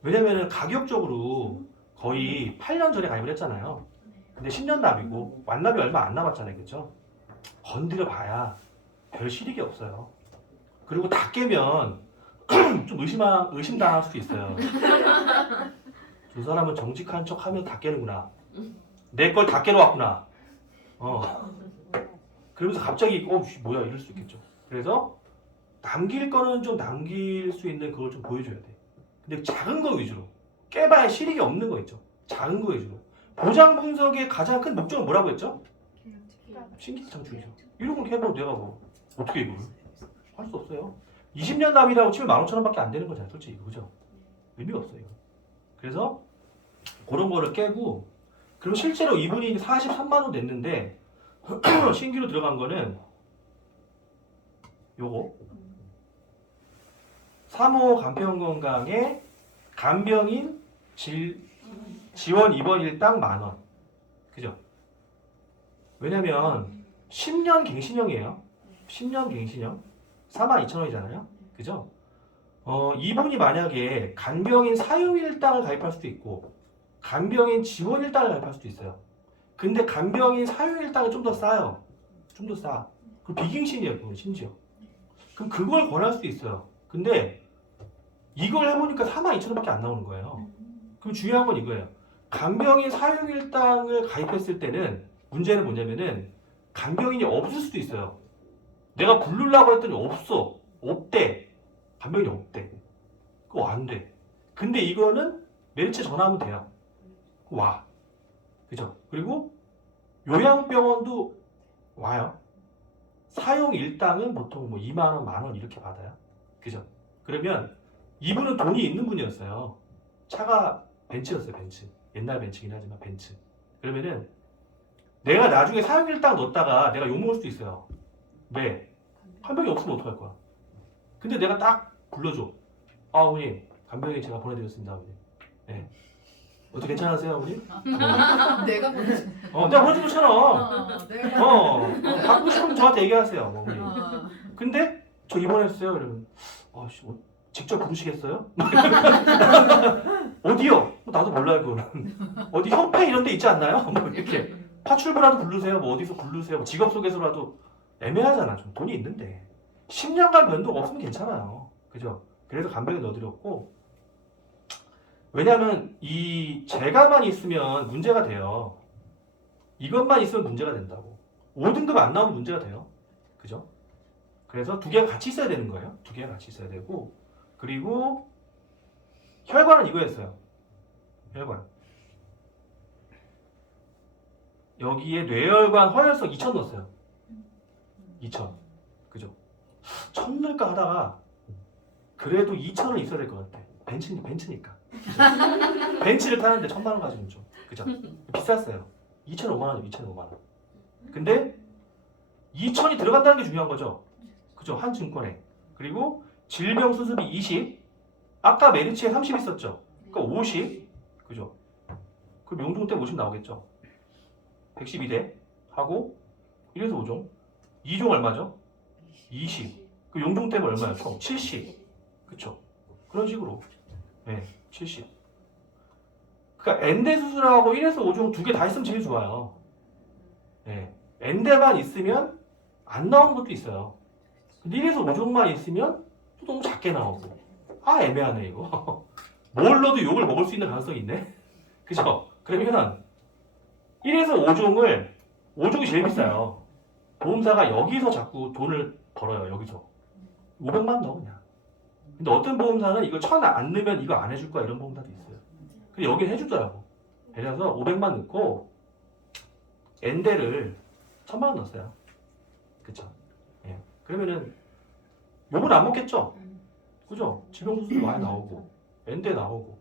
왜냐면은 가격적으로 거의 8년 전에 가입을 했잖아요. 근데 10년 납이고 완납이 얼마 안 남았잖아요. 그죠? 건드려 봐야 별 실익이 없어요. 그리고 다 깨면 좀 의심당할 수도 있어요. 저 사람은 정직한 척 하면 다 깨는구나. 내 걸 다 깨러 왔구나. 그러면서 갑자기 뭐야 이럴 수 있겠죠. 그래서 남길 거는 좀 남길 수 있는 그걸 좀 보여줘야 돼. 근데 작은 거 위주로. 깨봐야 실익이 없는 거 있죠. 작은 거 위주로. 보장 분석의 가장 큰 목적은 뭐라고 했죠? 신기창출이죠. 이런 걸 해보면 내가 뭐 어떻게 이걸 할 수 없어요. 20년 납이라고 치면 15,000원밖에 안 되는 거잖아요. 솔직히 그죠? 의미가 없어요. 이거. 그래서 그런 거를 깨고 그리고 실제로 이분이 43만 원 냈는데 신규로 들어간 거는 요거 3호 간편건강에 간병인 지원 입원 일당 10,000원. 그죠? 왜냐면 10년 갱신형이에요. 10년 갱신형 42,000원이잖아요. 그죠? 이분이 만약에 간병인 사용일당을 가입할 수도 있고 간병인 지원일당을 가입할 수도 있어요. 근데 간병인 사용일당은 좀 더 싸요. 좀 더 싸. 그 비갱신이에요. 그건 심지어. 그럼 그걸 권할 수도 있어요. 근데 이걸 해보니까 42,000원밖에 안 나오는 거예요. 그럼 중요한 건 이거예요. 간병인 사용일당을 가입했을 때는 문제는 뭐냐면은 간병인이 없을 수도 있어요. 내가 부르려고 했더니 없대. 간병인이 없대. 그거 안 돼. 근데 이거는 메르츠 전화하면 돼요. 와. 그죠? 그리고 요양병원도 와요. 사용 일당은 보통 뭐 2만 원, 10,000원 이렇게 받아요. 그죠? 그러면 이분은 돈이 있는 분이었어요. 차가 벤츠였어요, 벤츠. 옛날 벤츠긴 하지만 벤츠. 그러면은 내가 나중에 사용 일당 넣었다가 내가 욕먹을 수도 있어요. 왜? 간병이 없으면 어떡할 거야? 근데 내가 딱 불러줘. 어머님, 간병인 제가 보내드렸습니다, 어머님. 네. 어떻게 괜찮으세요, 어머님? 내가 보내줘. 내가 보내줬잖아. 받고 싶으면 저한테 얘기하세요, 뭐, 어머님. 근데 저 입원했어요. 이러면 뭐, 직접 부르시겠어요? 어디요? 나도 몰라요, 그거는. 어디 협회 이런 데 있지 않나요? 뭐 이렇게 파출부라도 부르세요. 뭐 어디서 부르세요. 뭐 직업 소개서라도 애매하잖아. 좀 돈이 있는데 10년간 변동 없으면 괜찮아요. 그죠? 그래서 간병에 넣어드렸고 왜냐면 이 재가만 있으면 문제가 돼요. 이것만 있으면 문제가 된다고. 5등급 안 나오면 문제가 돼요. 그죠? 그래서 두 개가 같이 있어야 되는 거예요. 두 개가 같이 있어야 되고 그리고 혈관은 이거였어요. 혈관. 여기에 뇌혈관 허혈성 2,000 넣었어요. 2,000. 그죠? 1,000 넣을까 하다가 그래도 2,000은 있어야 될 것 같아. 벤츠니까. 그죠? 벤츠를 타는데 1,000만 원 가지고는 좀. 그죠? 비쌌어요. 2,005만 원이에요. 2,005만 원. 근데 2,000이 들어간다는 게 중요한 거죠. 그죠? 한 증권에. 그리고 질병 수습이 20. 아까 메르치에 30 있었죠. 그러니까 50. 그죠? 그럼 용종 때 50 나오겠죠. 112대 하고 1에서 5종. 2종 얼마죠? 20. 그 용종 때문에 얼마예요? 총 70. 그쵸? 그런 식으로. 네, 70. 그러니까 엔대 수술하고 1에서 5종 두 개 다 있으면 제일 좋아요. 네. 엔대만 있으면 안 나오는 것도 있어요. 근데 1에서 5종만 있으면 또 너무 작게 나오고. 애매하네 이거. 뭘 넣어도 욕을 먹을 수 있는 가능성이 있네. 그죠? 그러면 1에서 5종이 제일 비싸요. 보험사가 여기서 자꾸 돈을 벌어요. 여기서 500만 넣어 그냥. 근데 어떤 보험사는 이거 1,000 안 넣으면 이거 안 해줄 거야 이런 보험사도 있어요. 근데 여기 해주더라고. 그래서 500만 넣고 엔대를 1,000만 원 넣었어요. 그쵸? 예. 그러면은 욕을 안 먹겠죠? 그죠? 질병수술 많이 나오고 엔대 나오고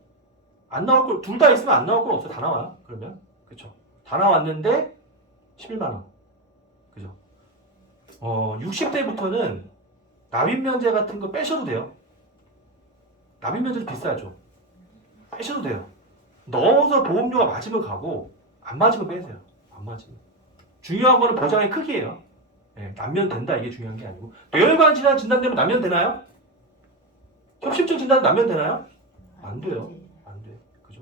안 나올 걸 둘 다 있으면 안 나올 건 없어요. 다 나와요. 그러면 그쵸? 다 나왔는데 11만 원. 그죠? 60대부터는 납입면제 같은 거 빼셔도 돼요. 납입면제도 비싸죠. 빼셔도 돼요. 넣어서 보험료가 맞으면 가고 안 맞으면 빼세요. 안 맞으면. 중요한 거는 보장의 크기예요. 예, 남면된다 이게 중요한 게 아니고 뇌혈관 질환 진단되면 남면되나요? 협심증 진단 남면되나요? 안 돼요. 안 돼. 그죠?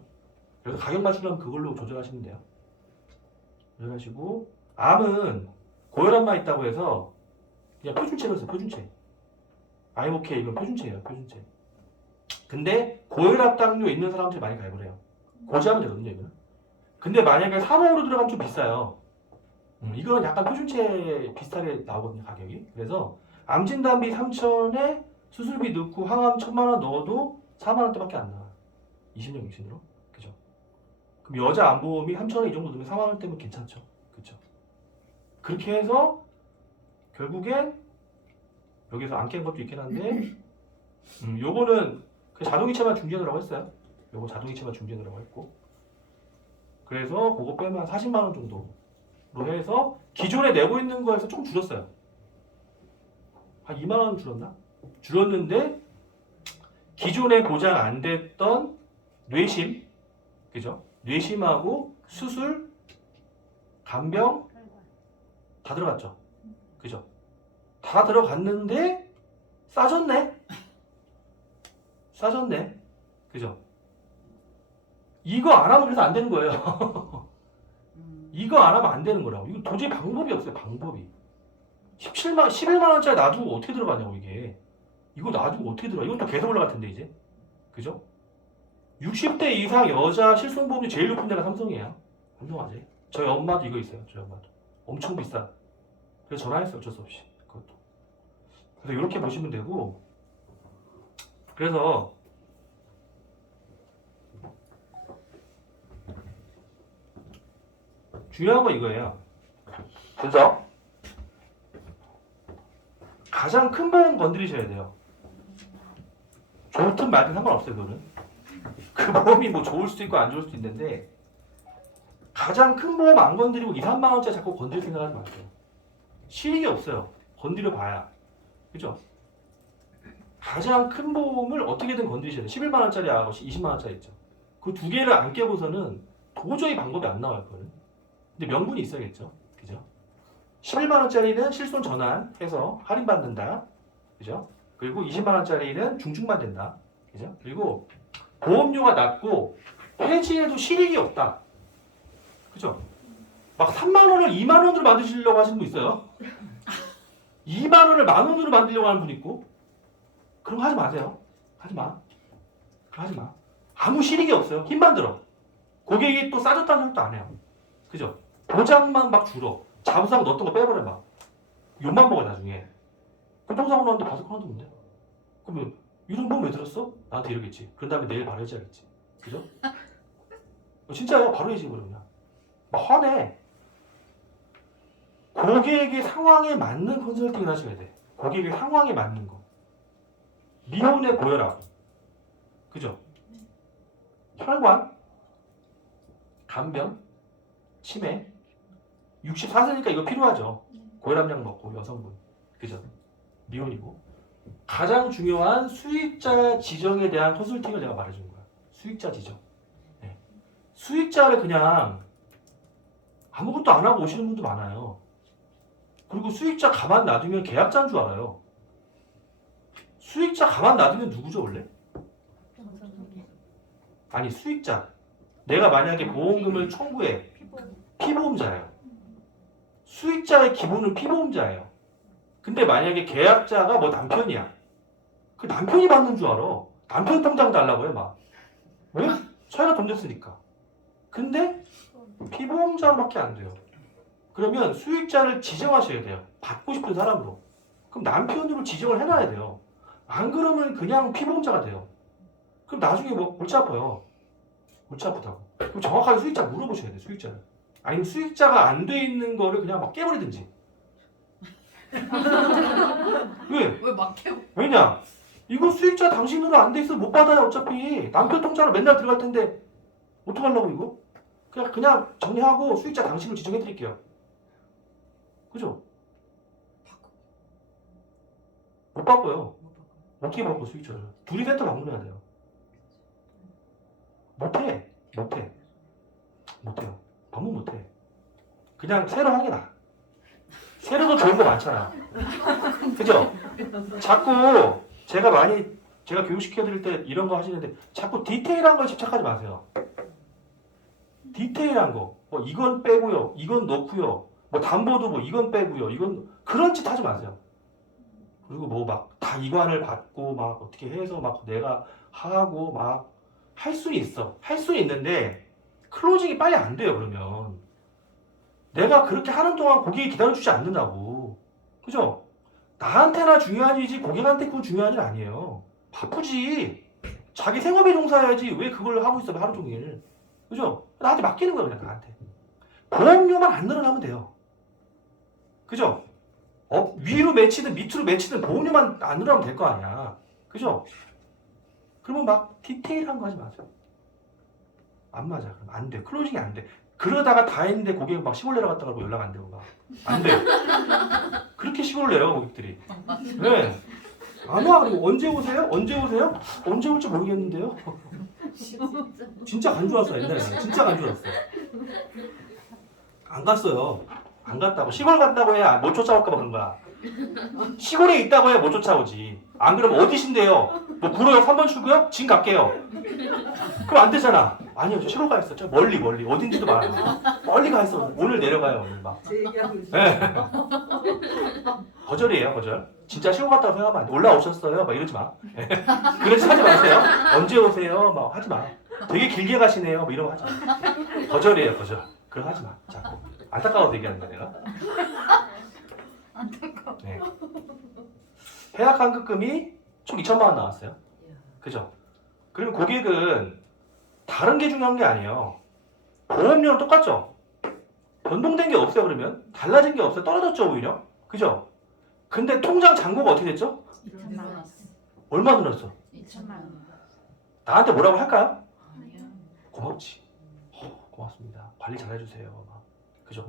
그래서 가격 맞추려면 그걸로 조절하시면 돼요. 조절하시고 암은 고혈압만 있다고 해서 그냥 표준체로 해서 표준체. 아이오케이 이건 표준체예요. 표준체. 근데 고혈압 당뇨 있는 사람들이 많이 가입을 해요. 고지하면 되거든요. 이거는. 근데 만약에 3호로 들어가면 좀 비싸요. 이거는 약간 표준체 비슷하게 나오거든요. 가격이. 그래서 암진단비 3천에 수술비 넣고 항암 1,000만 원 넣어도 4만 원대밖에 안 나와. 20년 갱신으로. 그죠? 그럼 여자 암보험이 3천원 이 정도 넣으면 4만 원대면 괜찮죠. 그죠? 그렇게 해서 결국엔 여기서 안 깬 것도 있긴 한데 요거는 그 자동이체만 중지하라고 했어요. 요거 자동이체만 중지하라고 했고 그래서 그거 빼면 한 40만 원 정도로 해서 기존에 내고 있는 거에서 조금 줄였어요. 한 2만 원 줄었나? 줄었는데 기존에 보장 안 됐던 뇌심, 그죠? 뇌심하고 수술, 간병 다 들어갔죠. 그죠? 다 들어갔는데 싸졌네. 싸졌네. 그죠? 이거 안 하면 그래서 안 되는 거예요. 이거 안 하면 안 되는 거라고. 이거 도저히 방법이 없어요. 방법이. 11만 원짜리 놔두고 어떻게 들어가냐고 이게. 이거 놔두고 어떻게 들어가? 이것도 계속 올라갈 텐데 이제. 그죠? 60대 이상 여자 실손보험이 제일 높은 데가 삼성이에요. 삼성화재. 저희 엄마도 이거 있어요. 저희 엄마도. 엄청 비싸. 그래서 전화했어요. 어쩔 수 없이. 그것도. 그래서 이렇게 보시면 되고 그래서 중요한 건 이거예요. 그래서 가장 큰 보험 건드리셔야 돼요. 좋든 말든 상관없어요. 그거는. 그 보험이 뭐 좋을 수도 있고 안 좋을 수도 있는데 가장 큰 보험 안 건드리고 2, 3만 원짜리 자꾸 건드릴 생각하지 마세요. 실익이 없어요. 건드려 봐야. 그죠? 가장 큰 보험을 어떻게든 건드리셔야 돼요. 11만 원짜리하고 20만 원짜리 있죠. 그 두 개를 안 깨고서는 도저히 방법이 안 나와요. 그거는. 근데 명분이 있어야겠죠. 그죠? 11만 원짜리는 실손 전환해서 할인받는다. 그죠? 그리고 20만 원짜리는 중증만 된다. 그죠? 그리고 보험료가 낮고 폐지해도 실익이 없다. 그죠? 막 3만 원을 2만 원으로 만드시려고 하시는 분 있어요. 2만 원을 만 원으로 만들려고 하는 분 있고 그런 거 하지 마세요. 하지 마. 그거 하지 마. 아무 실익이 없어요. 힘만 들어. 고객이 또 싸졌다는 생각도 안 해요. 그죠? 보장만 막 줄어. 자부사고 넣었던 거 빼버려 막. 욕만 먹어 나중에. 교통사고 나는데 가서 하나도 없는데. 그러면 이런 보험 왜 들었어? 나한테 이러겠지. 그런 다음에 내일 바로 해줘야겠지. 그죠? 진짜요. 바로 해지고 그러면. 막 화내. 고객의 상황에 맞는 컨설팅을 하셔야 돼. 고객의 상황에 맞는 거. 미혼의 고혈압. 그죠? 혈관, 간병, 치매. 64세니까 이거 필요하죠. 고혈압약 먹고 여성분. 그죠? 미혼이고. 가장 중요한 수익자 지정에 대한 컨설팅을 내가 말해준 거야. 수익자 지정. 네. 수익자를 그냥 아무것도 안 하고 오시는 분도 많아요. 그리고 수익자 가만 놔두면 계약자인 줄 알아요. 수익자 가만 놔두면 누구죠 원래? 아니 수익자. 내가 만약에 보험금을 청구해. 피보험자예요. 수익자의 기본은 피보험자예요. 근데 만약에 계약자가 뭐 남편이야. 그 남편이 받는 줄 알아. 남편 통장 달라고 해 막. 왜? 서해가 돈 냈으니까. 근데 피보험자밖에 안 돼요. 그러면 수익자를 지정하셔야 돼요. 받고 싶은 사람으로. 그럼 남편으로 지정을 해놔야 돼요. 안 그러면 그냥 피보험자가 돼요. 그럼 나중에 뭐 골치 아파요. 골치 아프다고. 그럼 정확하게 수익자 물어보셔야 돼요. 수익자를. 아니면 수익자가 안 돼 있는 거를 그냥 막 깨버리든지. 왜? 왜 막 해요? 왜냐? 이거 수익자 당신으로 안 돼 있어 못 받아요. 어차피 남편 통장으로 맨날 들어갈 텐데 어떡하려고 이거? 그냥 정리하고 수익자 당신을 지정해 드릴게요. 그죠? 못 바꿔요. 어떻게 바꿔 수익자를? 둘이 센터 방문해야 돼요. 못해. 못해요. 방문 못해. 그냥 새로 하는 게 나아. 세로도 좋은 거 많잖아. 그죠? 자꾸 제가 교육시켜드릴 때 이런 거 하시는데 자꾸 디테일한 거에 집착하지 마세요. 디테일한 거. 뭐 이건 빼고요. 이건 넣고요. 뭐 담보도 뭐 이건 빼고요. 이건 그런 짓 하지 마세요. 그리고 뭐 막 다 이관을 받고 막 어떻게 해서 막 내가 하고 막 할 수 있어. 할 수 있는데 클로징이 빨리 안 돼요. 그러면 내가 그렇게 하는 동안 고객이 기다려주지 않는다고. 그죠? 나한테나 중요한 일이지 고객한테 그건 중요한 일 아니에요. 바쁘지. 자기 생업에 종사해야지. 왜 그걸 하고 있어 하루 종일. 그죠? 나한테 맡기는 거야 그냥 나한테. 보험료만 안 늘어나면 돼요. 그죠? 위로 맺히든 밑으로 맺히든 보험료만 안 늘어나면 될 거 아니야. 그죠? 그러면 막 디테일한 거 하지 마세요. 안 맞아. 그럼 안 돼. 클로징이 안 돼. 그러다가 다 했는데 고객 막 시골 내려갔다가 뭐 연락 안 되고 막. 안 돼. 그렇게 시골 내려가 고객들이. 네. 안 와. 그리고 언제 오세요? 언제 오세요? 언제 올지 모르겠는데요. 진짜 간줄 알았어. 옛날에. 진짜 간줄 알았어. 안 갔어요. 안 갔다고. 시골 갔다고 해야 못 쫓아올까봐 그런 거야. 시골에 있다고 해야 못 쫓아오지. 안 그러면 어디신데요? 뭐 구로역 3번 출구요? 지금 갈게요. 그럼 안 되잖아. 아니요, 저 시골 가 있어. 저 멀리 어딘지도 말아요. 멀리 가 있어. 오늘 내려가요. 오늘 막. 네. 거절이에요, 거절. 진짜 시골 갔다고 생각하면 안 돼. 올라오셨어요? 막 이러지 마. 그러지 하지 마세요. 언제 오세요? 막 하지 마. 되게 길게 가시네요. 뭐 이런 거 하지 마. 거절이에요, 거절. 그럼 하지 마. 자꾸. 안타까워서 얘기하는 거야, 내가. 안타까워. 네. 해약 환급금이 총 2천만 원 나왔어요. 그죠? 그러면 고객은 다른 게 중요한 게 아니에요. 보험료는 똑같죠? 변동된 게 없어요, 그러면? 달라진 게 없어요. 떨어졌죠, 오히려? 그죠? 근데 통장 잔고가 어떻게 됐죠? 2천만 원. 얼마 늘었어? 2천만 원. 나한테 뭐라고 할까요? 아니요. 고맙지. 고맙습니다. 관리 잘해주세요. 막. 그죠?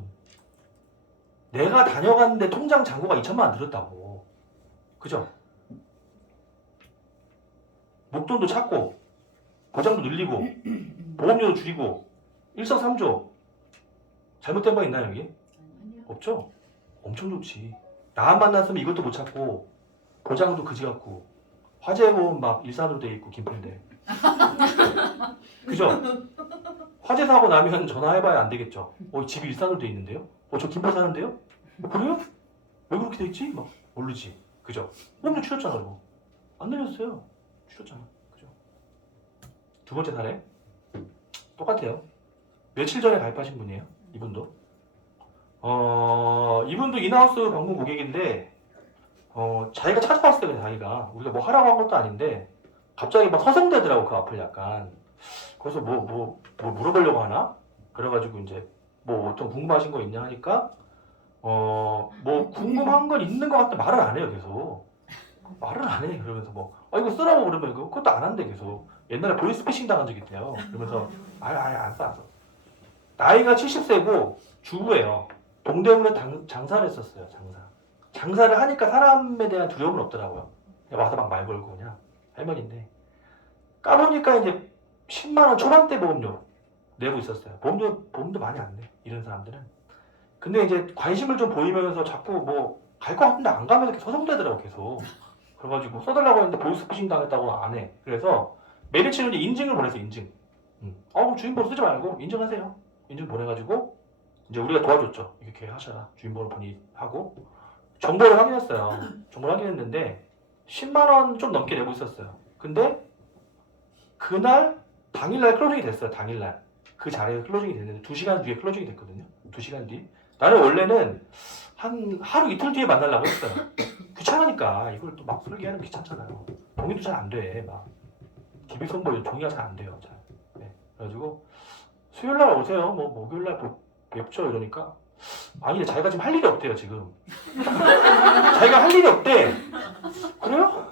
내가 다녀갔는데 통장 잔고가 2천만 원 늘었다고. 그죠? 목돈도 찾고 보장도 늘리고 보험료도 줄이고 일석삼조. 잘못된 거 있나요 여기? 아니요. 없죠? 엄청 좋지. 나 만났으면 이것도 못 찾고 보장도 그지 같고 화재보험 막 일산으로 돼 있고 김포인데. 그죠? 화재 사고 나면 전화해봐야 안 되겠죠. 집이 일산으로 돼 있는데요? 저 김포 사는데요? 그래요? 왜 그렇게 돼 있지? 막 모르지. 그죠? 보험료 줄였잖아 그리고. 안 늘렸어요. 줄였잖아. 그죠? 두 번째 사례 똑같아요. 며칠 전에 가입하신 분이에요. 이분도. 이분도 인하우스 방문 고객인데 자기가 찾아왔어요. 그냥 자기가 우리가 뭐 하라고 한 것도 아닌데 갑자기 막 서성대더라고 그 앞을 약간. 그래서 뭐 물어보려고 하나? 그래가지고 이제 뭐 어떤 궁금하신 거 있냐 하니까 뭐 궁금한 건 있는 것 같아 말을 안 해요 계속. 말을 안 해. 그러면서 뭐 이거 쓰라고 그러면 그것도 안 한대 계속. 옛날에 보이스피싱 당한 적 있대요. 그러면서 아예 안 써. 나이가 70세고 주부예요. 동대문에 장사를 했었어요. 장사를 하니까 사람에 대한 두려움은 없더라고요. 그냥 와서 막 말 걸고 그냥 할머니인데 까보니까 이제 10만 원 초반대 보험료 내고 있었어요. 보험도 많이 안 내. 이런 사람들은. 근데 이제 관심을 좀 보이면서 자꾸 뭐 갈 것 같은데 안 가면서 이렇게 서성대더라고 계속. 그래가지고 써달라고 했는데 보이스피싱 당했다고 안 해. 그래서 메리츠는 이제 인증을 보냈어. 인증. 그럼 주인번호 쓰지 말고 인증하세요. 인증 보내가지고 이제 우리가 도와줬죠. 이렇게 하셔라. 주인번호 하고 정보를 확인했어요. 정보를 확인했는데 10만 원 좀 넘게 내고 있었어요. 근데 그날 당일날 클로징이 됐어요. 당일날 그 자리에서 클로징이 됐는데 2시간 뒤에 클로징이 됐거든요. 2시간 뒤. 나는 원래는 한 하루 이틀 뒤에 만나려고 했어요. 귀찮으니까 이걸 또 막 설계하는 귀찮잖아요. 동의도 잘 안 돼. 막 기비선고 동의가 잘 안 돼요. 잘. 네. 그래가지고 수요일날 오세요. 뭐 목요일날 뵙죠 이러니까 아니 자기가 지금 할 일이 없대요 지금. 자기가 할 일이 없대. 그래요?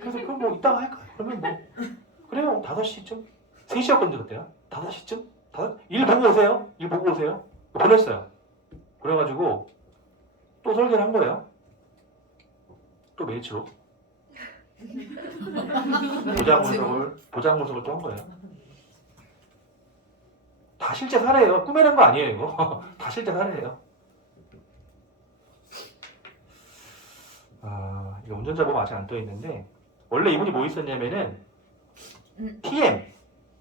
그래서 그럼 뭐 이따가 할까요? 그러면 뭐 그래요 5시쯤 3시였거든요 그때가 5시쯤? 일 보고 오세요. 일 보고 오세요. 보냈어요. 그래가지고 또 설계를 한 거예요. 또 메리츠로 보장 분석을 또 한 거예요. 다 실제 사례예요. 꾸며낸 거 아니에요 이거. 다 실제 사례예요. 이거 운전자 보험 아직 안 떠 있는데 원래 이분이 뭐 있었냐면은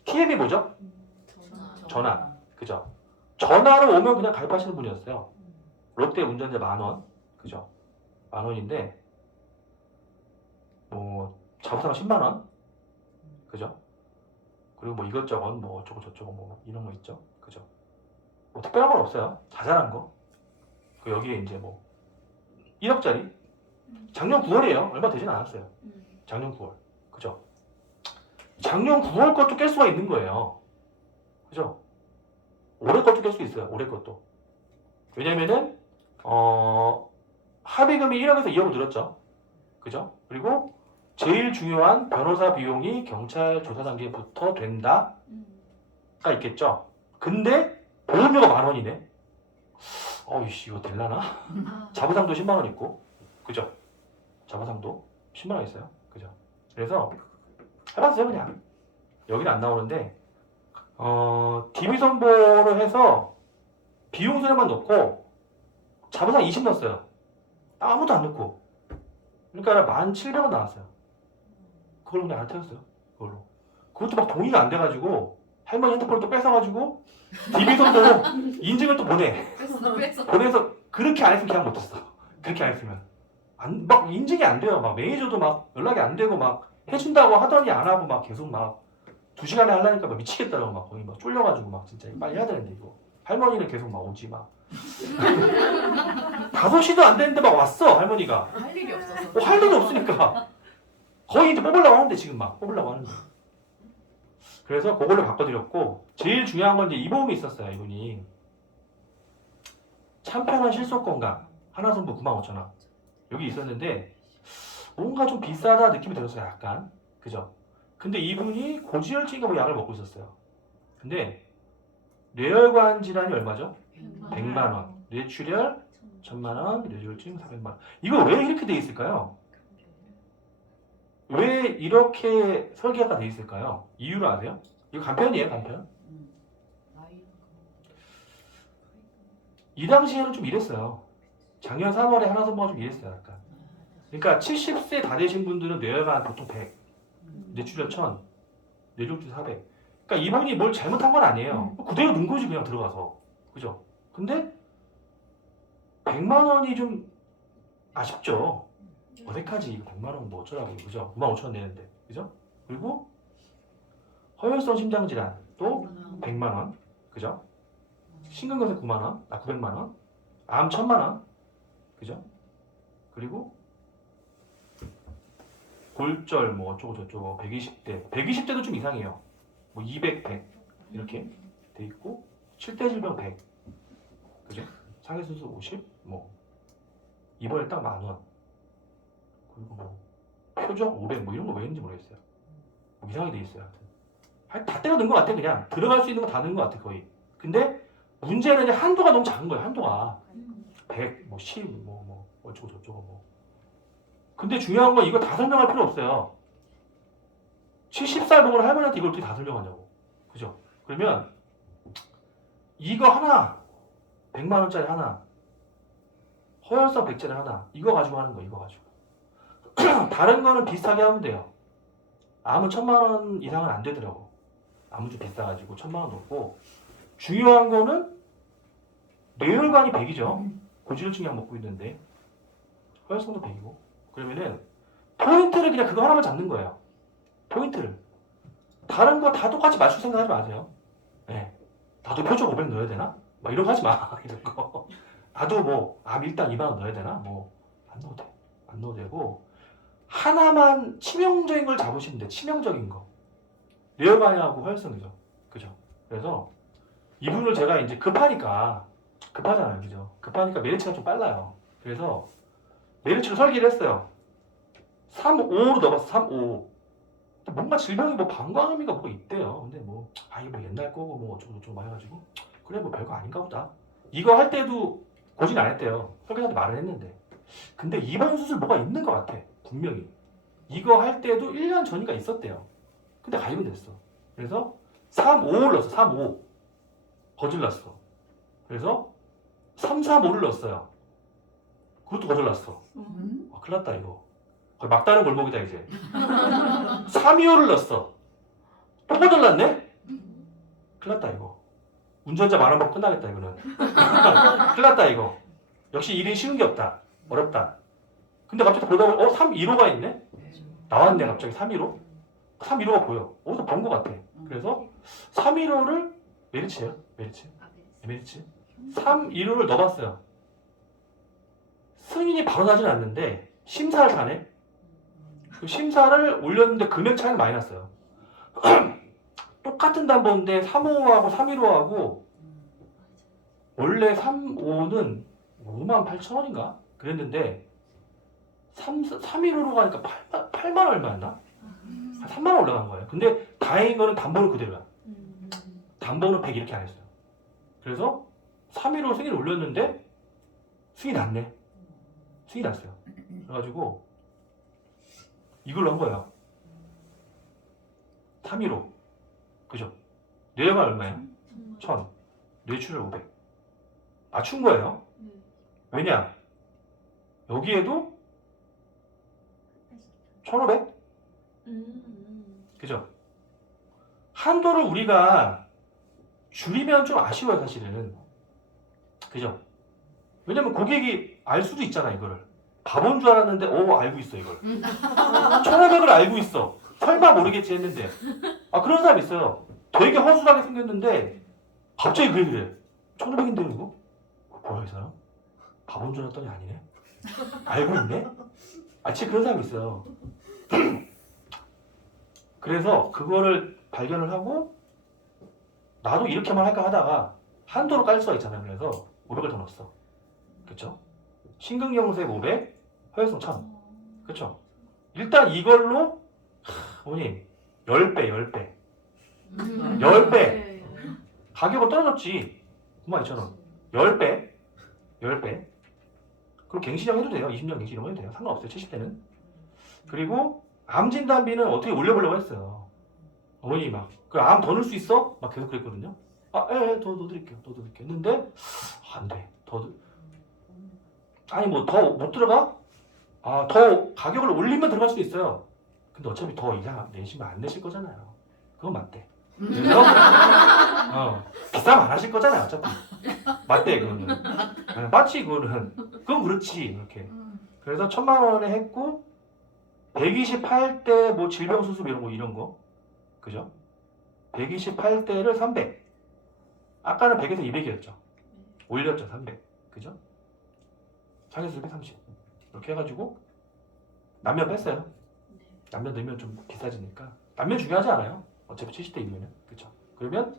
TM이 뭐죠? 전화. 그죠? 전화로 오면 그냥 가입하시는 분이었어요. 롯데 운전자 10,000원. 그죠? 10,000원인데 뭐 자부상은 100,000원. 그죠? 그리고 뭐 이것저것 뭐 어쩌고 저쩌고 뭐 이런 거 있죠. 그죠? 뭐 특별한 건 없어요. 자잘한 거. 그 여기에 이제 뭐 1억짜리 작년 9월이에요. 얼마 되진 않았어요. 작년 9월. 그죠? 작년 9월 것도 깰 수가 있는 거예요. 그죠? 올해 것도 깰 수 있어요. 올해 것도. 왜냐면은 합의금이 1억에서 2억으로 늘었죠. 그죠? 그리고 제일 중요한 변호사 비용이 경찰 조사 단계부터 된다가 있겠죠. 근데 보험료가 10,000원이네. 어이씨 이거 될라나? 자부상도 100,000원 있고. 그죠? 자부상도 100,000원 있어요. 그죠? 그래서 해봤어요 그냥. 여기는 안 나오는데 DB선보로 해서 비용수료만 넣고 자부상 20 넣었어요. 아무도 안 넣고. 그러니까 17,000원 나왔어요. 그걸로 그냥 안 태웠어요. 그걸로. 그것도 막 동의가 안 돼가지고 할머니 핸드폰을 또 뺏어가지고 DB선보로 인증을 또 보내. 보내서 그렇게 안 했으면 그냥 못했어. 그렇게 안 했으면 막 인증이 안 돼요. 막 매니저도 막 연락이 안 되고 막 해준다고 하더니 안 하고 막 계속 막 2시간에 하려니까 막 미치겠다고 막 거의 막 쫄려가지고 막 진짜 빨리 해야 되는데 이거 할머니는 계속 막 오지 막 5시도 안 됐는데 막 왔어 할머니가. 할 일이 없어서. 할 일이 없으니까 거의 이제 뽑으려고 하는데 지금 막 뽑으려고 하는데. 그래서 그걸로 바꿔드렸고 제일 중요한 건 이제 이 보험이 있었어요. 이분이 참편한 실속건강 하나선부 95,000원 여기 있었는데 뭔가 좀 비싸다 느낌이 들었어요. 약간. 그죠? 근데 이분이 고지혈증인가 뭐 약을 먹고 있었어요. 근데 뇌혈관 질환이 얼마죠? 100만원. 뇌출혈 1,000만원. 뇌졸중 400만원. 이거 왜 이렇게 돼 있을까요? 왜 이렇게 설계가 돼 있을까요? 이유를 아세요? 이거 간편이에요, 간편. 이 당시에는 좀 이랬어요. 작년 3월에 하나선부가 좀 이랬어요, 약간. 그러니까 70세 다 되신 분들은 뇌혈관 보통 100, 뇌출혈 1000, 뇌졸중 400. 그러니까 이분이 뭘 잘못한 건 아니에요. 그대로 넣은 거지 그냥 들어가서. 그죠? 근데 100만 원이 좀 아쉽죠. 어색하지. 100만 원 뭐 어쩌라고. 그죠? 95,000원 내는데. 그죠? 그리고 허혈성 심장질환 또 100만 원. 그죠? 심근경색 9만 원. 900만 원. 암 1,000만 원. 그죠? 그리고 골절 뭐 어쩌고 저쩌고 120대. 120대도 좀 이상해요. 뭐 200, 100 이렇게 돼 있고 7대 질병 100. 그죠? 상해수술 50. 뭐 입원에 딱 10,000원. 그리고 뭐 표적 500 뭐 이런 거 왜 있는지 모르겠어요. 뭐 이상하게 돼 있어요. 하여튼 다 때려 넣은 것 같아. 그냥 들어갈 수 있는 거 다 넣은 것 같아 거의. 근데 문제는 이제 한도가 너무 작은 거예요. 한도가 100, 뭐 10, 뭐 어쩌고 저쩌고 뭐. 근데 중요한 건 이거 다 설명할 필요 없어요. 70살 먹은 할머니한테 이걸 어떻게 다 설명하냐고. 그죠? 그러면 이거 하나 100만 원짜리 하나 허혈성 백제를 하나 이거 가지고 하는 거 이거 가지고 다른 거는 비슷하게 하면 돼요. 암은 1,000만 원 이상은 안 되더라고. 암은 좀 비싸가지고 1,000만 원 넘고 중요한 거는 뇌혈관이 100이죠. 고지혈증 약 먹고 있는데 허혈성도 100이고 그러면은 포인트를 그냥 그거 하나만 잡는 거예요. 포인트를 다른 거 다 똑같이 맞출 생각하지 마세요. 네. 나도 표적 500 넣어야 되나? 막 이런 거 하지 마. 이런 거. 나도 뭐 일단 2만 원 넣어야 되나? 뭐 안 넣어도 돼. 안 넣어도 되고 하나만 치명적인 걸 잡으시면 돼. 치명적인 거. 뇌혈관하고 허혈성이죠. 그죠? 그래서 이분을 제가 이제 급하잖아요. 그죠? 급하니까 메리츠가 좀 빨라요. 그래서 메리츠로 설계를 했어요. 355로 넣어봤어. 355. 뭔가 질병이 뭐 방광염인가 뭐가 있대요. 근데 뭐 이거 뭐 옛날 거고 뭐 어쩌고 저쩌고 막 해가지고 그래 뭐 별거 아닌가 보다. 이거 할 때도 고진 안 했대요. 설계사한테 말을 했는데. 근데 이번 수술 뭐가 있는 것 같아. 분명히. 이거 할 때도 1년 전인가 있었대요. 근데 가입은 됐어. 그래서 355를 넣었어. 35. 거질렀어. 그래서 335를 넣었어요. 그것도 거질렀어. 큰일 났다 이거. 거의 막다른 골목이다 이제. 325를 넣었어. 또 거절났네? 큰일 났다 이거. 운전자 만 원 받고 끝나겠다 이거는. 큰일 났다 이거. 역시 일이 쉬운 게 없다. 어렵다. 근데 갑자기 보다 보면 315가 있네? 나왔네 갑자기 315. 315가 보여. 어디서 본 것 같아. 그래서 315를 메리츠예요. 메리츠. 아, 네. 메리츠. 315를 넣어봤어요. 승인이 바로 나진 않는데 심사를 타네. 그 심사를 올렸는데 금액 차이는 많이 났어요. 똑같은 담보인데 355하고 315하고 원래 35는 58,000원인가? 그랬는데 315로 가니까 8만 얼마였나? 한 3만 원 올라간 거예요. 근데 다행인 거는 담보는 그대로야. 담보는 100 이렇게 안 했어요. 그래서 315 승인 올렸는데 승인 났네. 승인 났어요. 그래가지고 이걸로 한 거예요. 315. 그죠? 뇌가 얼마예요? 1000. 뇌출혈 500. 맞춘 거예요. 왜냐? 여기에도 1500? 그죠? 한도를 우리가 줄이면 좀 아쉬워요, 사실은. 그죠? 왜냐면 고객이 알 수도 있잖아, 이거를. 바본 줄 알았는데, 알고 있어, 이걸. 1500을 알고 있어. 설마 모르겠지 했는데. 그런 사람 있어요. 되게 허술하게 생겼는데, 갑자기 그래. 1500인데, 이거? 뭐야, 이 사람? 바본 줄 알았더니 아니네? 알고 있네? 진짜 그런 사람이 있어요. 그래서 그거를 발견을 하고, 나도 이렇게만 할까 하다가, 한도로 깔 수가 있잖아요. 그래서 500을 더 넣었어. 그쵸? 심근경색 500, 허혈성 1000. 그쵸? 일단 이걸로, 어머님, 10배. 10배. 가격은 떨어졌지. 92,000원. 10배. 그리고 갱신형 해도 돼요. 20년 갱신형 해도 돼요. 상관없어요. 70대는. 그리고 암 진단비는 어떻게 올려보려고 했어요. 어머니 막, 그 암 더 넣을 수 있어? 막 계속 그랬거든요. 더 넣어드릴게요. 했는데, 안 돼. 아니, 뭐, 더 못 들어가? 더 가격을 올리면 들어갈 수도 있어요. 근데 어차피 더 이상 내시면 안 내실 거잖아요. 그건 맞대. 그래서, 비싸면 안 하실 거잖아요. 어차피. 맞대, 그거는. 맞지, 그거는. 그건 그렇지. 이렇게. 그래서 1,000만 원에 했고, 128대 뭐 질병수습 이런 거. 그죠? 128대를 300. 아까는 100에서 200이었죠. 올렸죠, 300. 그죠? 상해수습이 30. 이렇게 해가지고, 남면 뺐어요. 남면 넣으면 좀 비싸지니까. 남면 중요하지 않아요. 어차피 70대이면은. 그죠? 그러면,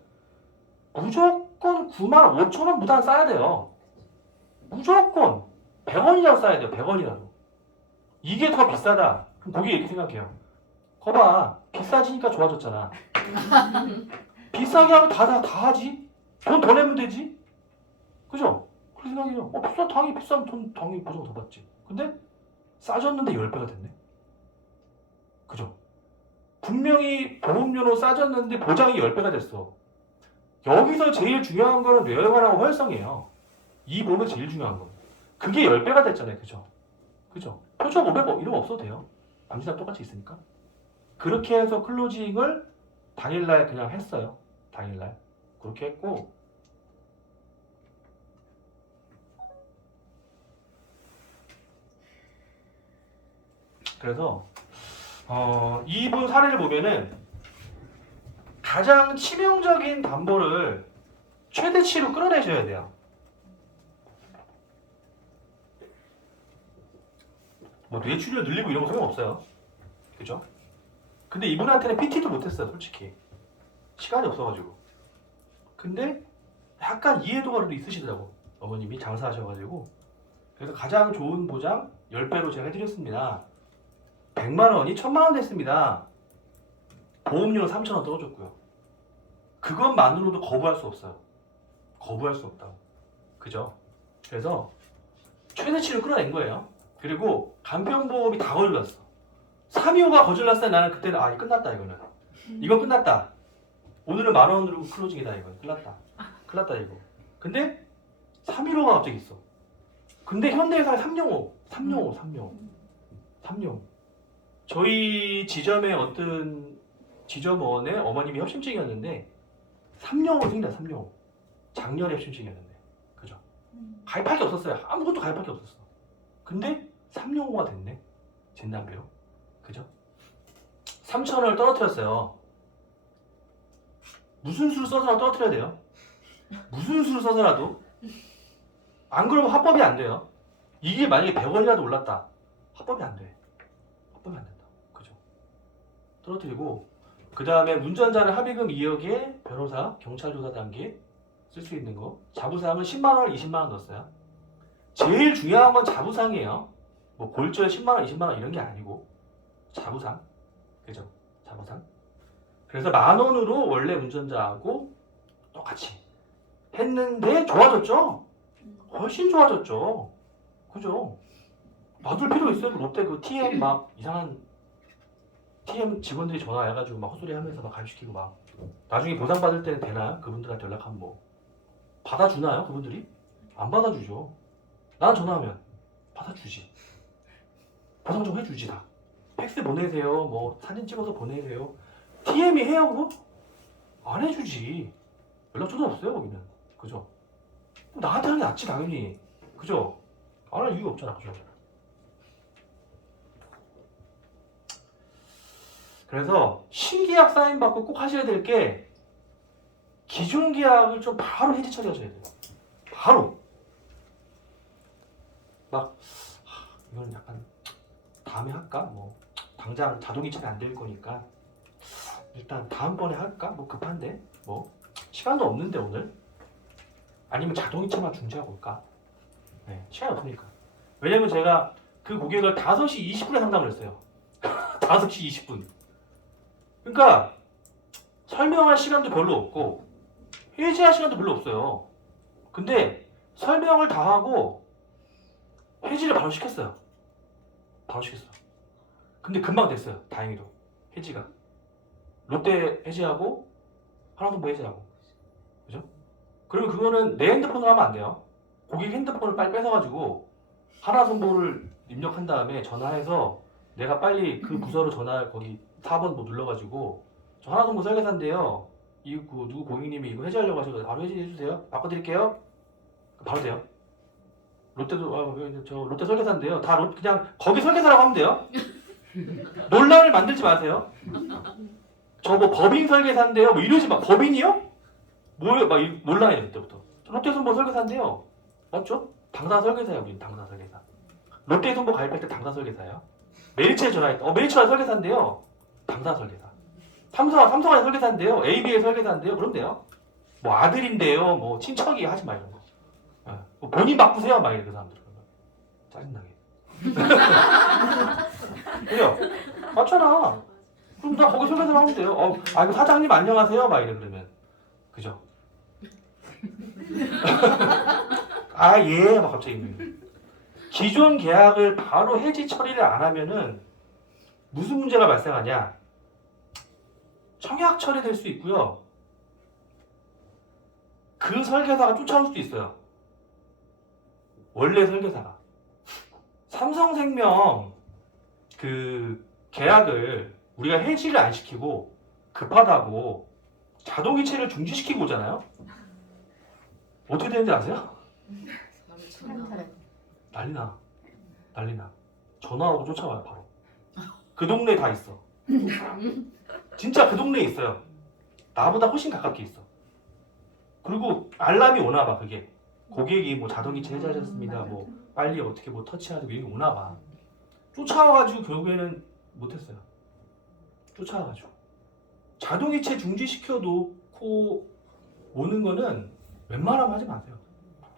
무조건 95,000원 무단 싸야 돼요. 무조건 100원이라도 싸야 돼요. 100원이라도. 이게 더 비싸다. 그럼 고객이 이렇게 생각해요. 거봐, 비싸지니까 좋아졌잖아. 비싸게 하면 다 하지. 돈 더 내면 되지. 그죠? 그렇게 생각해요. 비싸면 돈 당연히 보장 더 받지. 근데 싸졌는데 10배가 됐네. 그죠? 분명히 보험료로 싸졌는데 보장이 10배가 됐어. 여기서 제일 중요한 거는 뇌혈관하고 허혈성이에요. 이 보험이 제일 중요한 거. 그게 10배가 됐잖아요. 그죠? 표적 500 이런 거 없어도 돼요. 남진랑 똑같이 있으니까. 그렇게 해서 클로징을 당일날 그냥 했어요. 당일날. 그렇게 했고, 그래서 이분 사례를 보면은 가장 치명적인 담보를 최대치로 끌어내셔야 돼요. 뭐 뇌출혈 늘리고 이런 거 소용없어요. 그죠? 근데 이분한테는 PT도 못했어요, 솔직히. 시간이 없어가지고. 근데 약간 이해도가 그래도 있으시더라고. 어머님이 장사하셔가지고. 그래서 가장 좋은 보장 10배로 제가 해드렸습니다. 100만 원이 1,000만 원 됐습니다. 보험료는 3,000원 떨어졌고요. 그것만으로도 거부할 수 없어요. 거부할 수 없다고. 그죠? 그래서 최대치로 끌어낸 거예요. 그리고 간병보험이 다 거절났어. 325가 거절났을 때 나는 그때는 이거 끝났다 이거는. 이거 끝났다. 오늘은 10,000원으로 클로징이다 이거. 끝났다 이거. 근데 315가 갑자기 있어. 근데 현대해상이 305. 저희 지점의 어떤 지점원의 어머님이 협심증이었는데 3년으로 생긴다. 3년. 작년에 협심증이었는데. 그죠? 가입할 게 없었어요. 아무것도 가입할 게 없었어. 근데 3년호가 됐네. 진단비로. 그죠? 3,000원을 떨어뜨렸어요. 무슨 수를 써서라도 떨어뜨려야 돼요. 무슨 수를 써서라도. 안 그러면 합법이 안 돼요. 이게 만약에 100원이라도 올랐다. 합법이 안 돼. 합법이 안 된다. 그죠? 떨어뜨리고 그 다음에 운전자는 합의금 2억에 변호사, 경찰 조사 단계 쓸 수 있는 거. 자부상은 10만원, 20만원 넣었어요. 제일 중요한 건 자부상이에요. 뭐 골절 10만원, 20만원 이런 게 아니고 자부상. 그죠? 자부상. 그래서 10,000원으로 원래 운전자하고 똑같이 했는데 좋아졌죠? 훨씬 좋아졌죠. 그죠? 놔둘 필요 있어요. 롯데 그 TM 막 이상한 TM 직원들이 전화해가지고 막 헛소리 하면서 막 가입시키고 막 나중에 보상받을 때는 되나요? 그분들한테 연락하면 뭐 받아주나요? 그분들이? 안 받아주죠. 난 전화하면 받아주지. 보상 좀 해주지 다. 팩스 보내세요. 뭐 사진 찍어서 보내세요. TM이 해요 그거? 안 해주지. 연락처도 없어요 거기는. 그죠? 나한테 하는 게 낫지 당연히. 그죠? 안 할 이유가 없잖아. 그죠? 그래서 신계약 사인 받고 꼭 하셔야 될 게 기존 계약을 좀 바로 해지 처리하셔야 돼요. 바로. 막 이건 약간 다음에 할까? 뭐 당장 자동이체는 안 될 거니까 일단 다음번에 할까? 뭐 급한데 뭐 시간도 없는데 오늘 아니면 자동이체만 중지하고 올까? 네, 시간이 없으니까. 왜냐면 제가 그 고객을 5시 20분에 상담을 했어요. 5시 20분. 그러니까 설명할 시간도 별로 없고 해지할 시간도 별로 없어요. 근데 설명을 다 하고 해지를 바로 시켰어요. 바로 시켰어요. 근데 금방 됐어요. 다행히도 해지가. 롯데 해지하고 하나선보 해지하고. 그죠? 그러면 그거는 내 핸드폰으로 하면 안 돼요. 고객 핸드폰을 빨리 뺏어가지고 하나선보를 입력한 다음에 전화해서 내가 빨리 그 부서로 전화 거기 4번 뭐 눌러가지고 저 하나선보 설계사인데요. 이 누구 고객님이 이거 해지하려고 하셔서 바로 해지해주세요. 바꿔드릴게요. 바로 돼요. 롯데도 저 롯데 설계사인데요. 다 그냥 거기 설계사라고 하면 돼요. 논란을 만들지 마세요. 저 뭐 법인 설계사인데요. 뭐 이러지 마. 법인이요? 뭐예요? 막 논란이에요 그때부터. 롯데선보 설계사인데요. 맞죠? 당사 설계사예요. 우린 당사 설계사. 롯데선보 가입할 때 당사 설계사예요. 메리츠에 전화했다. 메리츠가 설계사인데요. 당사 설계사. 삼성이 설계사인데요. AB의 설계사인데요. 그럼 돼요. 뭐 아들인데요. 뭐 친척이 하지 마 이런 거. 뭐 본인 바꾸세요. 막 이래 그 사람들. 짜증나게. 그죠? 맞잖아. 그럼 나 거기 설계사로 하면 돼요. 이거 사장님 안녕하세요. 막 이래 그러면. 그죠? 예. 막 갑자기. 기존 계약을 바로 해지 처리를 안 하면은 무슨 문제가 발생하냐? 청약 처리될 수 있고요. 그 설계사가 쫓아올 수도 있어요. 원래 설계사가. 삼성생명 그 계약을 우리가 해지를 안 시키고 급하다고 자동이체를 중지시키고 오잖아요. 어떻게 되는지 아세요? 난리나. 전화하고 쫓아와요 바로. 그 동네에 다 있어. 진짜 그 동네에 있어요. 나보다 훨씬 가깝게 있어. 그리고 알람이 오나 봐 그게. 고객이 뭐 자동이체 해제하셨습니다. 뭐 빨리 어떻게 뭐 터치하고 이런 게 오나 봐. 쫓아와가지고 결국에는 못했어요. 쫓아와가지고 자동이체 중지시켜 놓고 오는 거는 웬만하면 하지 마세요.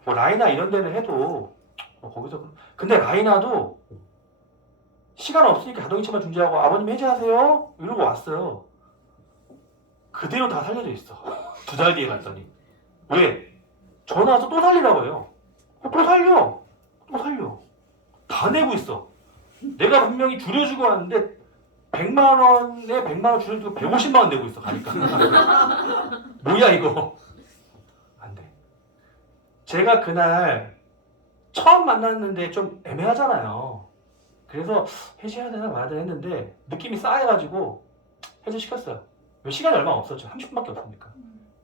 뭐 라이나 이런 데는 해도 거기서 근데 라이나도 시간 없으니까 자동이체만 중지하고 아버님 해제하세요 이러고 왔어요. 그대로 다 살려져 있어. 2달 뒤에 갔더니 왜? 전화 와서 또 살리라고 해요. 또 살려. 다 내고 있어. 내가 분명히 줄여주고 왔는데 100만 원에 100만 원 줄여주고 150만 원 내고 있어 가니까. 뭐야 이거. 안 돼. 제가 그날 처음 만났는데 좀 애매하잖아요. 그래서 해지해야 되나 말아야 되나 했는데 느낌이 싸해가지고 해지 시켰어요. 왜 시간이 얼마 없었죠. 30분밖에 없으니까.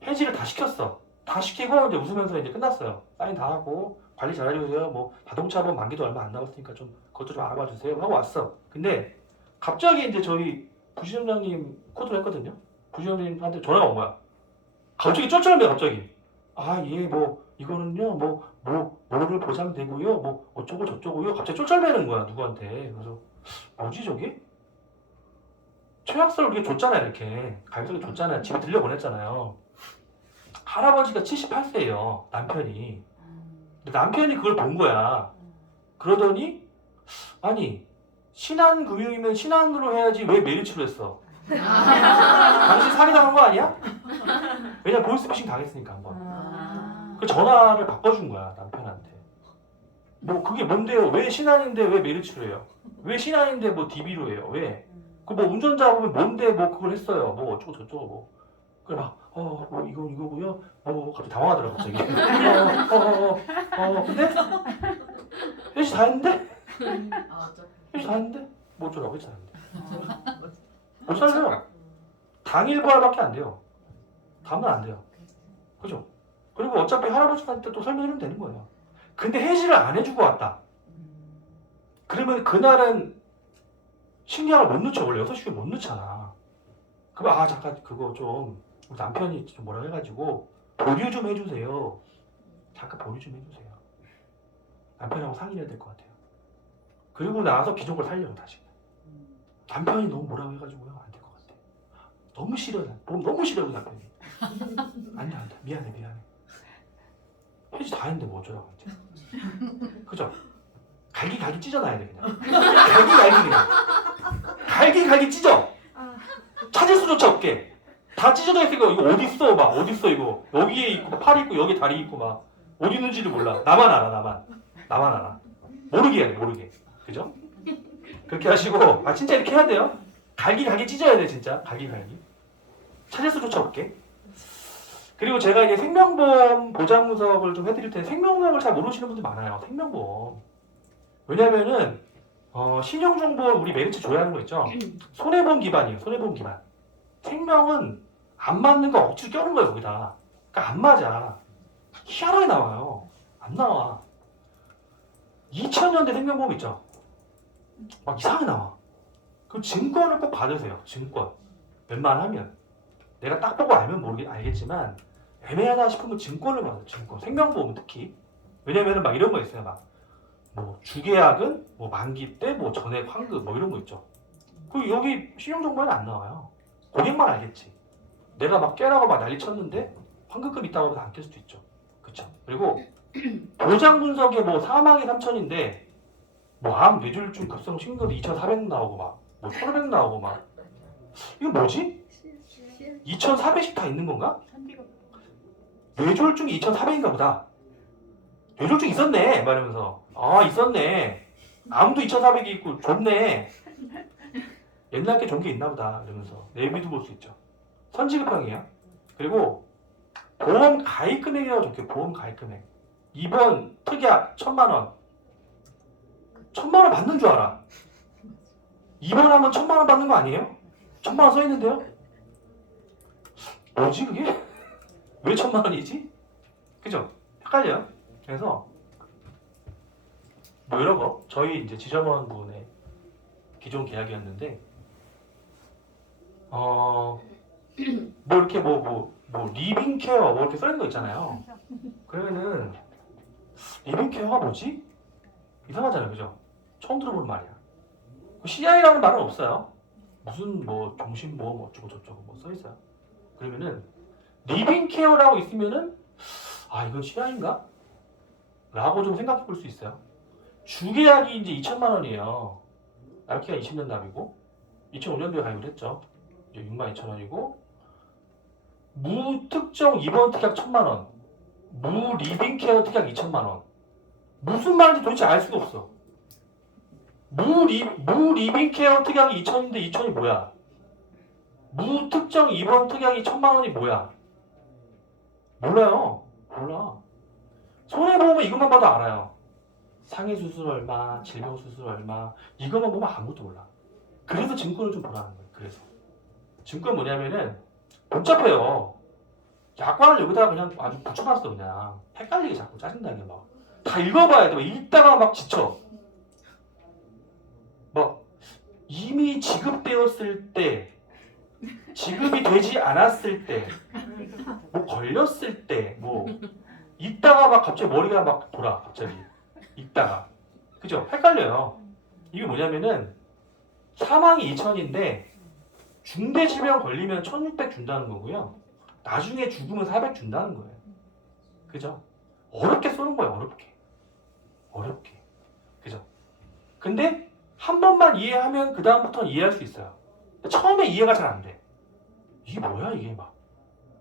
해지를 다 시켰어. 다 시키고 이제 웃으면서 이제 끝났어요. 사인 다 하고 관리 잘해주세요. 뭐 자동차보험 만기도 얼마 안 남았으니까 좀 그것도 좀 알아봐 주세요 하고 왔어. 근데 갑자기 이제 저희 부시점장님 코드를 했거든요. 부시점장님한테 전화가 온 거야. 갑자기 쩔쩔매 갑자기. 아, 예, 뭐 이거는요, 뭐를 보장되고요, 뭐 어쩌고 저쩌고요. 갑자기 쩔쩔매는 거야 누구한테. 그래서 뭐지 저게? 최약서를 우리가 줬잖아요 이렇게 가입서를 줬잖아요. 집에 들려보냈잖아요. 할아버지가 78세예요 남편이. 근데 남편이 그걸 본 거야. 그러더니 아니 신한금융이면 신한으로 해야지 왜 메리츠로 했어? 당신 사기당한 거 아니야? 왜냐면 보이스피싱 당했으니까 한번. 그 전화를 바꿔준 거야 남편한테. 뭐 그게 뭔데요? 왜 신한인데 왜 메리츠로 해요? 왜 신한인데 뭐 DB로 해요? 왜? 그 뭐 운전자 보면 뭔데 뭐 그걸 했어요? 뭐 어쩌고 저쩌고 뭐. 그래 막 뭐 이거고요. 갑자기 당황하더라고 갑자기. 근데 회식 다 했는데? 회식 다 했는데? 뭐 어쩌라고 회식 다 했는데? 못 살려요. 당일 부활밖에 안 돼요. 다음날 안 돼요. 그죠? 그리고 어차피 할아버지한테 또 설명해주면 되는 거예요. 근데 해지를 안 해주고 왔다. 그러면 그날은 신경을 못 넣죠. 원래 6시 못 넣잖아. 그럼 잠깐 그거 좀 우리 남편이 좀 뭐라 해가지고 보류 좀 해주세요. 잠깐 보류 좀 해주세요. 남편하고 상의해야 될 것 같아요. 그리고 나서 기존 걸 살려고 다시. 남편이 너무 뭐라고 해가지고요. 안 될 것 같아. 너무 싫어. 너무 싫어 남편이. 안 돼. 미안해. 해지 다 했는데 뭐 어쩌라고 이제. 그죠? 갈기 찢어놔야 돼 그냥. 갈기 그냥. 갈기 찢어. 찾을 수조차 없게. 다 찢어져 있으니까 이거 어딨어 이거. 여기에 있고 팔 있고 여기 다리 있고 막 어디 있는지를 몰라. 나만 알아. 모르게 해야 돼 모르게. 그죠? 그렇게 하시고 진짜 이렇게 해야 돼요. 갈기 찢어야 돼 진짜. 갈기. 찾을 수조차 없게. 그리고 제가 이제 생명보험 보장 분석을 좀 해드릴 텐데 생명보험을 잘 모르시는 분들 많아요. 생명보험. 왜냐면은 신용정보 우리 메리츠 줘야 하는 거 있죠. 손해보험 기반이에요. 손해보험 기반. 생명은 안 맞는 거 억지로 껴는 거예요 거기다. 그러니까 안 맞아. 희한하게 나와요. 안 나와. 2000년대 생명보험 있죠. 막 이상하게 나와. 그럼 증권을 꼭 받으세요. 증권. 웬만하면. 내가 딱 보고 알면 알겠지만 애매하다 싶으면 증권을 받아요. 증권. 생명보험은 특히. 왜냐면은 막 이런 거 있어요. 뭐 주계약은 뭐 만기 때 뭐 전액 환급 뭐 이런 거 있죠. 그 여기 신용정보에는 안 나와요. 고객만 알겠지. 내가 막 깨라고 막 난리 쳤는데 환급금 있다고 해서 안 깰 수도 있죠. 그쵸? 그리고 보장 분석에 뭐 사망이 3000인데 뭐 암 뇌졸중 급성 심근도 2400 나오고 뭐 1500 나오고 막 이거 뭐지? 2400씩 다 있는 건가? 뇌졸중이 2400인가 보다. 뇌졸중 있었네 말하면서 있었네. 암도 2400이 있고 좋네. 옛날 게 좋은 게 있나 보다 이러면서 내비도 볼 수 있죠. 선지급형이에요. 그리고 보험 가입 금액이라고 적혀요. 보험 가입 금액. 이번 특약 1000만원. 1000만원 받는 줄 알아. 입원하면 1000만원 받는 거 아니에요? 1000만원 써있는데요? 뭐지 그게? 왜 1000만원이지? 그죠? 헷갈려요. 그래서 뭐 이런 거 저희 이제 지점원 분의 기존 계약이었는데 뭐 이렇게 뭐 리빙 케어 뭐 이렇게 써있는 거 있잖아요. 그러면은 리빙 케어가 뭐지? 이상하잖아요, 그죠? 처음 들어보는 말이야. CI라는 말은 없어요. 무슨 뭐 종신보험 어쩌고 저쩌고 뭐 써있어요. 그러면은 리빙 케어라고 있으면은 이건 CI인가? 라고 좀 생각해 볼 수 있어요. 주계약이 이제 2000만원이에요. 납기가 20년 납이고 2005년도에 가입을 했죠. 이제 62,000원이고 무특정 입원 특약 1000만원, 무리빙 케어 특약 2000만원. 무슨 말인지 도대체 알 수가 없어. 무리빙 케어 특약이 2000인데 2000이 뭐야? 무특정 입원 특약이 1000만원이 뭐야? 몰라요. 몰라. 손해보험은 이것만 봐도 알아요. 상해 수술 얼마, 질병 수술 얼마 이것만 보면 아무것도 몰라. 그래서 증권을 좀 보라는 거예요. 그래서 증권 뭐냐면은 복잡해요. 약관을 여기다가 그냥 아주 붙여놨어 그냥. 헷갈리게 자꾸 짜증나게 막. 다 읽어봐야 돼. 막 읽다가 막 지쳐. 막 이미 지급되었을 때, 지급이 되지 않았을 때, 뭐 걸렸을 때, 뭐 읽다가 막 갑자기 머리가 막 돌아. 갑자기 읽다가. 그죠? 헷갈려요. 이게 뭐냐면은 사망이 2,000인데 중대질병 걸리면 1,600 준다는 거고요. 나중에 죽으면 400 준다는 거예요. 그죠? 어렵게 쏘는 거예요. 어렵게. 어렵게. 그죠? 근데 한 번만 이해하면 그 다음부터는 이해할 수 있어요. 처음에 이해가 잘 안 돼. 이게 뭐야 이게 막.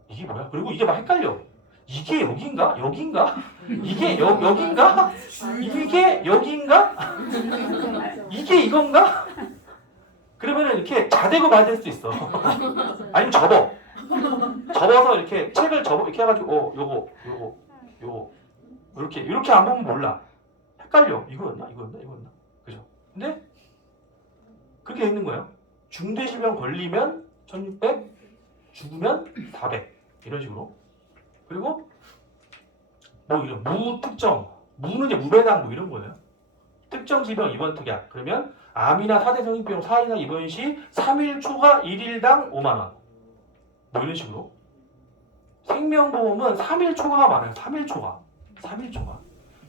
이게 뭐야? 그리고 이게 막 헷갈려. 이게 여긴가? 여긴가? 이게 여긴가? 이게 여긴가? 이게 이건가? 그러면은 이렇게 자대고 봐야 될 수도 있어. 아니면 접어서 이렇게 책을 이렇게 해가지고 요거 이렇게 안 보면 몰라. 헷갈려. 이거였나? 그죠? 근데 그렇게 돼 있는 거예요. 중대질병 걸리면 1,600, 죽으면 400 이런 식으로. 그리고 뭐 이런 무특정, 무는 이제 무배당 뭐 이런 거예요. 특정 질병 입원 특약. 그러면 암이나 4대 성인병 4일이나 입원 시 3일 초과 1일당 5만 원. 뭐 이런 식으로. 생명보험은 3일 초과가 많아요. 3일 초과.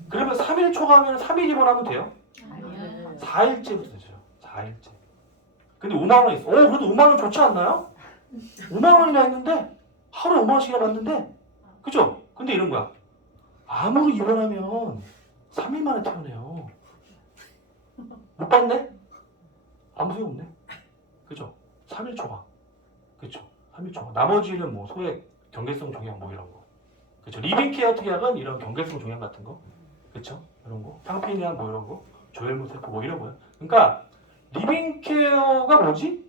그러면 3일 초과하면 3일 입원하면 돼요? 아니요. 4일째부터 되죠. 4일째. 근데 5만 원 있어. 그래도 5만 원 좋지 않나요? 5만 원이나 했는데 하루에 5만 원씩이나 받는데 그죠? 근데 이런 거야. 암으로 입원하면 3일 만에 퇴원해요. 못 받네? 아무 소용 없네. 그죠? 3일 초과. 그죠? 3일 초과. 나머지는 뭐 소액 경계성 종양 뭐 이런 거. 그죠? 리빙케어 특약은 이런 경계성 종양 같은 거. 그쵸? 이런 거. 탕피니아 뭐 이런 거. 조혈모 세포 뭐 이런 거야. 그러니까 리빙케어가 뭐지?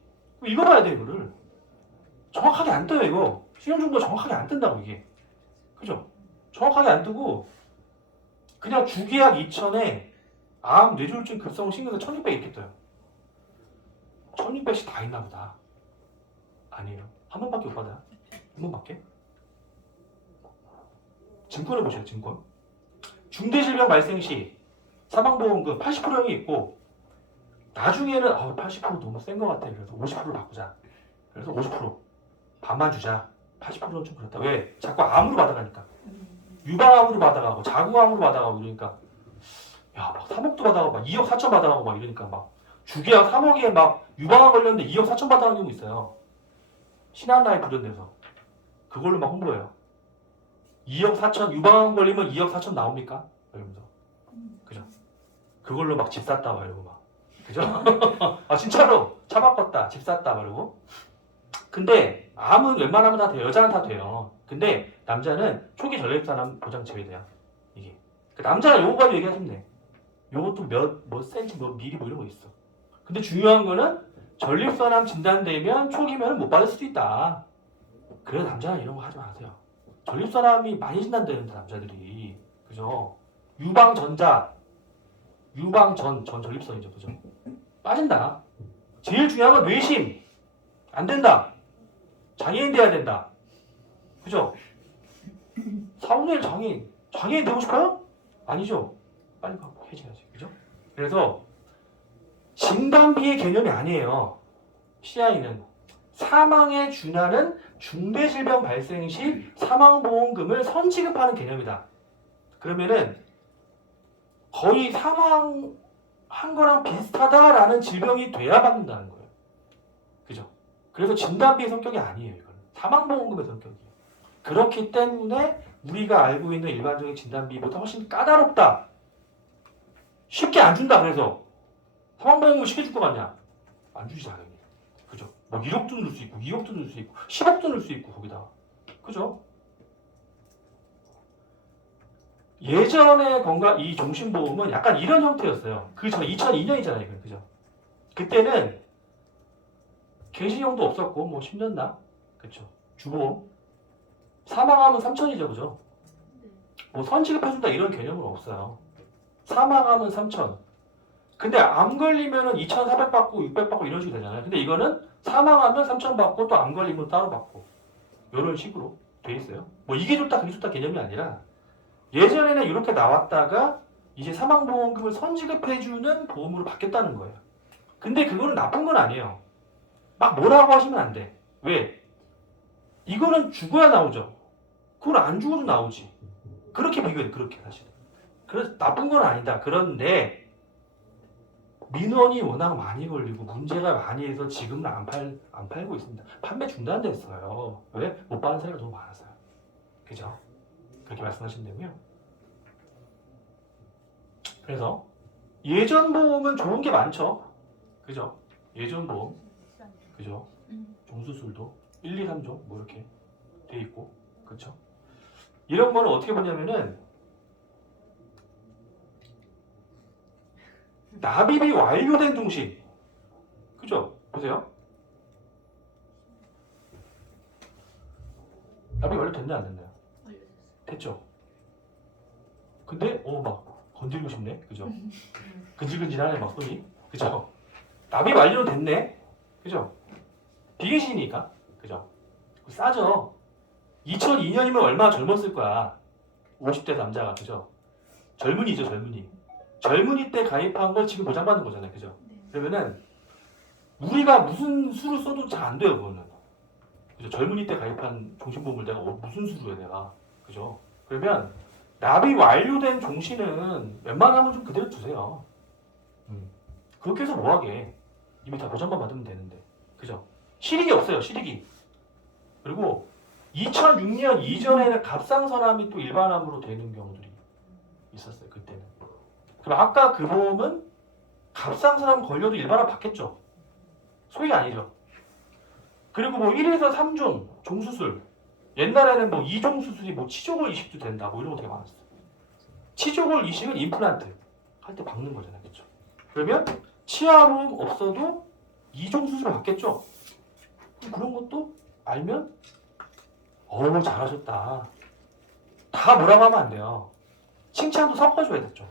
이거 봐야 돼 이거를. 정확하게 안 떠요 이거. 신용정보가 정확하게 안 뜬다고 이게. 그죠? 정확하게 안 뜨고 그냥 주계약 2,000에 암, 뇌졸중, 급성, 신경쇠 1,600 이렇게 떠요. 1,600씩 다 있나 보다. 아니에요. 한 번밖에 못 받아요. 한 번밖에. 증권을 보세요. 증권. 중대질병 발생 시 사망보험금 80%형이 있고 나중에는 80% 너무 센 것 같아. 그래서 50%로 바꾸자. 그래서 50% 반만 주자. 80%는 좀 그렇다. 왜? 자꾸 암으로 받아가니까. 유방암으로 받아가고 자궁암으로 받아가고 이러니까 막 3억도 받아가고 막 2억 4천 받아가고 막 이러니까 막 주계약 3억에 막 유방암 걸렸는데 2억 4천 받아가는 경우 있어요. 신한라이프 이런 데서 그걸로 막 홍보해요. 2억 4천 유방암 걸리면 2억 4천 나옵니까? 이러면서 그죠? 그걸로 막 집 샀다 막 이러고 막 그죠? 아 진짜로 차 바꿨다 집 샀다 막 이러고. 근데 암은 웬만하면 다 돼요. 여자는 다 돼요. 근데 남자는 초기 전립선암 보장 제외돼요. 이게 남자는 요거 가지고 얘기하시면 돼. 요것도 몇 센치 몇 미리 뭐 이런 거 있어. 근데 중요한 거는 전립선암 진단되면 초기면 못 받을 수도 있다. 그래서 남자는 이런 거 하지 마세요. 전립선암이 많이 진단되는데 남자들이 그죠? 유방전 전립선이죠, 그죠? 빠진다. 제일 중요한 건 뇌심 안 된다. 장애인 돼야 된다. 그죠? 사후일 장애인 되고 싶어요? 아니죠. 빨리 가고 해줘야지, 그죠? 그래서 진단비의 개념이 아니에요. CI는 사망에 준하는 중대질병 발생 시 사망보험금을 선지급하는 개념이다. 그러면은 거의 사망한 거랑 비슷하다라는 질병이 돼야 받는다는 거예요. 그죠? 그래서 진단비의 성격이 아니에요. 이거는 사망보험금의 성격이에요. 그렇기 때문에 우리가 알고 있는 일반적인 진단비보다 훨씬 까다롭다. 쉽게 안 준다. 그래서 사망보험금 쉽게 줄 것 같냐? 안 주지 당연히. 그죠? 뭐 1억도 넣을 수 있고 2억도 넣을 수 있고 10억도 넣을 수 있고 거기다. 그죠? 예전의 이 종신보험은 약간 이런 형태였어요. 그 전에 2002년이잖아요. 그죠? 그때는 갱신형도 없었고 뭐 10년 나. 그쵸? 주보험. 사망하면 3천이죠. 그죠? 뭐 선지급해준다 이런 개념은 없어요. 사망하면 3,000. 근데 암 걸리면은 2,400 받고 600 받고 이런 식으로 되잖아요. 근데 이거는 사망하면 3,000 받고 또 암 걸리면 따로 받고 이런 식으로 돼 있어요. 뭐 이게 좋다 그게 좋다 개념이 아니라 예전에는 이렇게 나왔다가 이제 사망보험금을 선지급해주는 보험으로 바뀌었다는 거예요. 근데 그거는 나쁜 건 아니에요. 막 뭐라고 하시면 안 돼. 왜? 이거는 죽어야 나오죠. 그건 안 죽어도 나오지. 그렇게 비교해, 그렇게 사실. 그래서 나쁜 건 아니다. 그런데 민원이 워낙 많이 걸리고 문제가 많이 해서 지금은 안 팔고 있습니다. 판매 중단됐어요. 왜? 못 받는 사람이 너무 많아서요. 그죠? 그렇게 말씀하신다고요. 그래서 예전 보험은 좋은 게 많죠. 그죠? 예전 보험. 그죠? 종수술도 1, 2, 3종 뭐 이렇게 돼 있고. 그렇죠? 이런 거는 어떻게 보냐면은 납입이 완료된 종신. 그죠? 보세요. 납입 완료됐나 안 됐나요? 알려줬어요. 됐죠? 근데 막 건드리고 싶네. 그죠? 근질근질하네 막 손이. 그죠? 납입 완료는 됐네. 그죠? 비계신이니까. 그죠? 싸죠? 2002년이면 얼마나 젊었을 거야. 50대 남자가. 그죠? 젊은이죠, 젊은이. 젊은이 때 가입한 걸 지금 보장받는 거잖아요. 그죠? 네. 그러면은 우리가 무슨 수를 써도 잘 안 돼요, 그거는. 그죠? 젊은이 때 가입한 종신보험을 내가 무슨 수로 해, 내가. 그죠? 그러면 납입 완료된 종신은 웬만하면 좀 그대로 두세요. 그렇게 해서 뭐하게. 이미 다 보장만 받으면 되는데. 그죠? 실익이 없어요, 실익이. 그리고 2006년 이전에는 갑상선암이 또 일반암으로 되는 경우들이 있었어요, 그때는. 그럼 아까 그 보험은 갑상선암 걸려도 일반암 받겠죠? 소위가 아니죠. 그리고 뭐 1에서 3종 종수술. 옛날에는 뭐 2종 수술이 뭐 치조골 이식도 된다, 뭐 이런 거 되게 많았어요. 치조골 이식은 임플란트 할 때 박는 거잖아요, 그렇죠? 그러면 치아보험 없어도 2종 수술 받겠죠? 그런 것도 알면 잘하셨다. 다 뭐라고 하면 안 돼요. 칭찬도 섞어줘야 됐죠.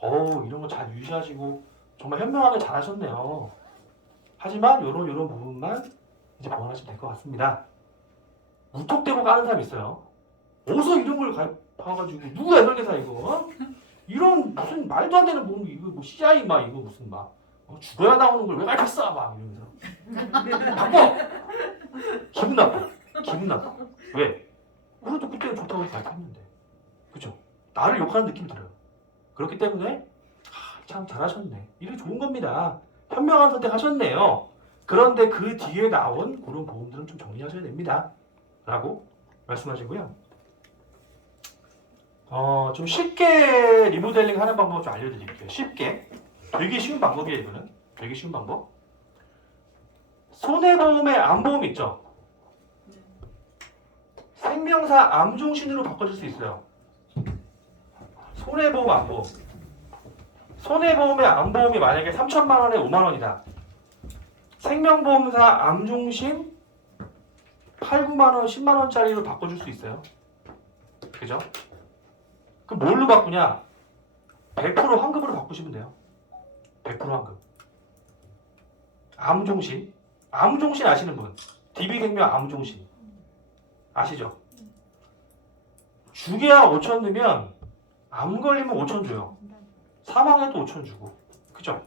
이런 거 잘 유지하시고 정말 현명하게 잘하셨네요. 하지만 요런 부분만 이제 보완하시면 될 것 같습니다. 무턱대고 까는 사람 있어요. 어디서 이런 걸 가입해가지고 누구야 설계사 이거? 이런 무슨 말도 안 되는 뭐 이거 뭐 CI 막 이거 무슨 막 죽어야 나오는 걸 왜 가입했어 막 이러면서 바꿔. 기분 나빠. 기분 나빠. 왜? 우리도 그때는 좋다고 해서 가입했는데, 그죠? 나를 욕하는 느낌이 들어요. 그렇기 때문에 참 잘하셨네. 이게 좋은 겁니다. 현명한 선택하셨네요. 그런데 그 뒤에 나온 그런 보험들은 좀 정리하셔야 됩니다. 라고 말씀하시고요. 좀 쉽게 리모델링 하는 방법을 좀 알려드릴게요. 쉽게. 되게 쉬운 방법이에요, 이거는. 되게 쉬운 방법. 손해보험의 암보험 있죠? 생명사 암종신으로 바꿔줄 수 있어요. 손해보험 암보험. 손해보험의 암보험이 만약에 3천만 원에 5만 원이다. 생명보험사 암종신 8, 9만 원, 10만 원짜리로 바꿔줄 수 있어요. 그죠? 그럼 뭘로 바꾸냐? 100% 환급으로 바꾸시면 돼요. 100% 환급. 암종신. 암종신 아시는 분? DB생명 암종신. 아시죠? 죽여야 5천 넣으면 암 걸리면 5천 줘요. 사망해도 5천 주고. 그죠?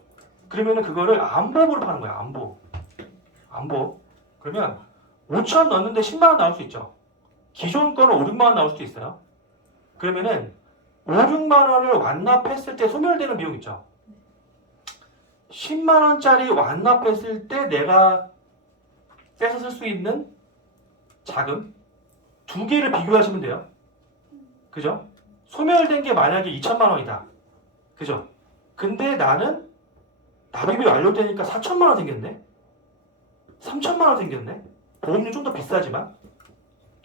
그러면은 그거를 암보험으로 파는 거야. 암보험. 암보험. 그러면 5천 넣었는데 10만 원 나올 수 있죠. 기존 거는 5, 6만 원 나올 수도 있어요. 그러면은 5, 6만 원을 완납했을 때 소멸되는 비용 있죠. 10만 원짜리 완납했을 때 내가 뺏어 쓸 수 있는 자금 두 개를 비교하시면 돼요. 그죠? 소멸된 게 만약에 2천만 원이다. 그죠? 근데 나는 납입이 완료되니까 4천만 원 생겼네? 3천만 원 생겼네? 보험료 좀 더 비싸지만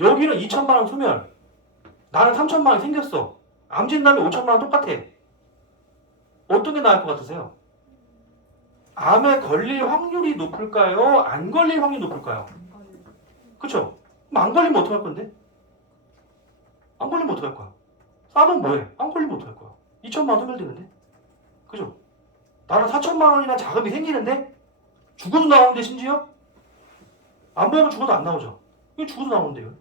여기는 2천만 원 소멸. 나는 3천만 원 생겼어. 암진단이 5천만 원 똑같아. 어떤 게 나을 것 같으세요? 암에 걸릴 확률이 높을까요? 안 걸릴 확률이 높을까요? 그쵸? 그럼 안 걸리면 어떡할 건데? 안 걸리면 어떡할 거야? 싸면 뭐해? 안 걸리면 어떡할 거야? 2천만 원 소멸되는데? 그죠? 나는 4천만 원이나 자금이 생기는데? 죽어도 나오는데 심지어? 안 보면 죽어도 안 나오죠? 이거 죽어도 나오는데요.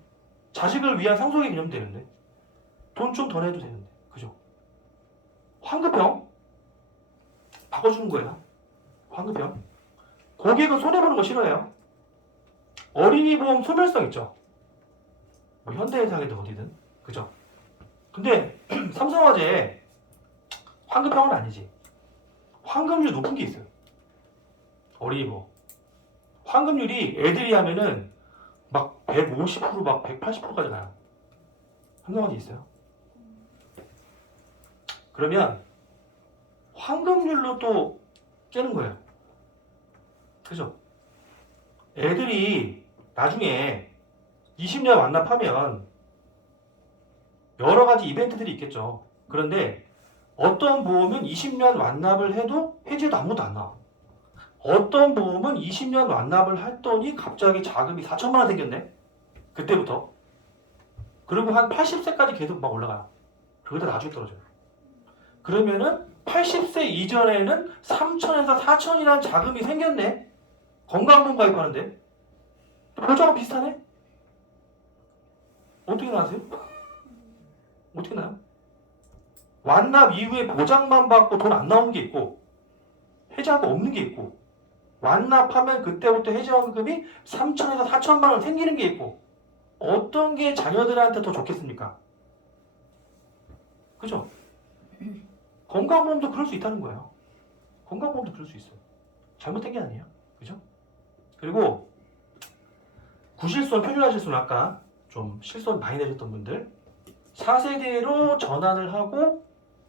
자식을 위한 상속의 개념 되는데? 돈 좀 더 내도 되는데? 그죠? 환급형? 바꿔주는 거예요. 환급형. 고객은 손해보는 거 싫어해요. 어린이 보험 소멸성 있죠? 뭐 현대해상이든 어디든. 그죠? 근데 삼성화재 환급형은 아니지. 환급률 높은 게 있어요. 어린이 보험. 환급률이 애들이 하면은 막 150%, 막 180%까지 가요. 삼성화재 있어요. 그러면 환급률로 또 깨는 거예요. 그죠? 애들이 나중에 20년 완납하면 여러 가지 이벤트들이 있겠죠. 그런데 어떤 보험은 20년 완납을 해도 해지해도 아무것도 안 나와. 어떤 보험은 20년 완납을 했더니 갑자기 자금이 4천만 원 생겼네. 그때부터. 그리고 한 80세까지 계속 막 올라가요. 그러다 나중에 떨어져요. 그러면은 80세 이전에는 3천에서 4천이라는 자금이 생겼네. 건강보험 가입하는데. 보장은 비슷하네? 어떻게 나세요? 어떻게 나요? 완납 이후에 보장만 받고 돈 안 나오는 게 있고 해지하고 없는 게 있고 완납하면 그때부터 해지원금이 3천에서 4천만 원 생기는 게 있고 어떤 게 자녀들한테 더 좋겠습니까? 그죠? 건강보험도 그럴 수 있다는 거예요. 건강보험도 그럴 수 있어요. 잘못된 게 아니에요. 그죠? 그리고 구실손, 표준화실손 아까 좀 실손 많이 내셨던 분들 4세대로 전환을 하고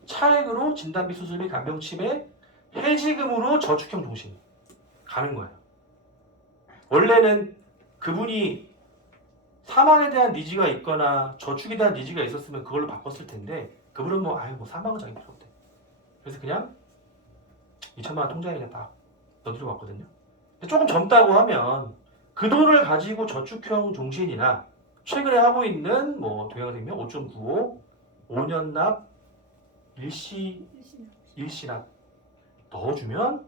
차액으로 진단비 수술비 간병치매 해지금으로 저축형 종신 가는 거예요. 원래는 그분이 사망에 대한 니즈가 있거나 저축에 대한 니즈가 있었으면 그걸로 바꿨을 텐데 그분은 뭐 사망은 자기 필요 없대. 그래서 그냥 2천만 원 통장에 그냥 딱 넣어드리고 왔거든요. 조금 젊다고 하면 그 돈을 가지고 저축형 종신이나 최근에 하고 있는 뭐 동양생명 5.95 5년 납 일시납 넣어주면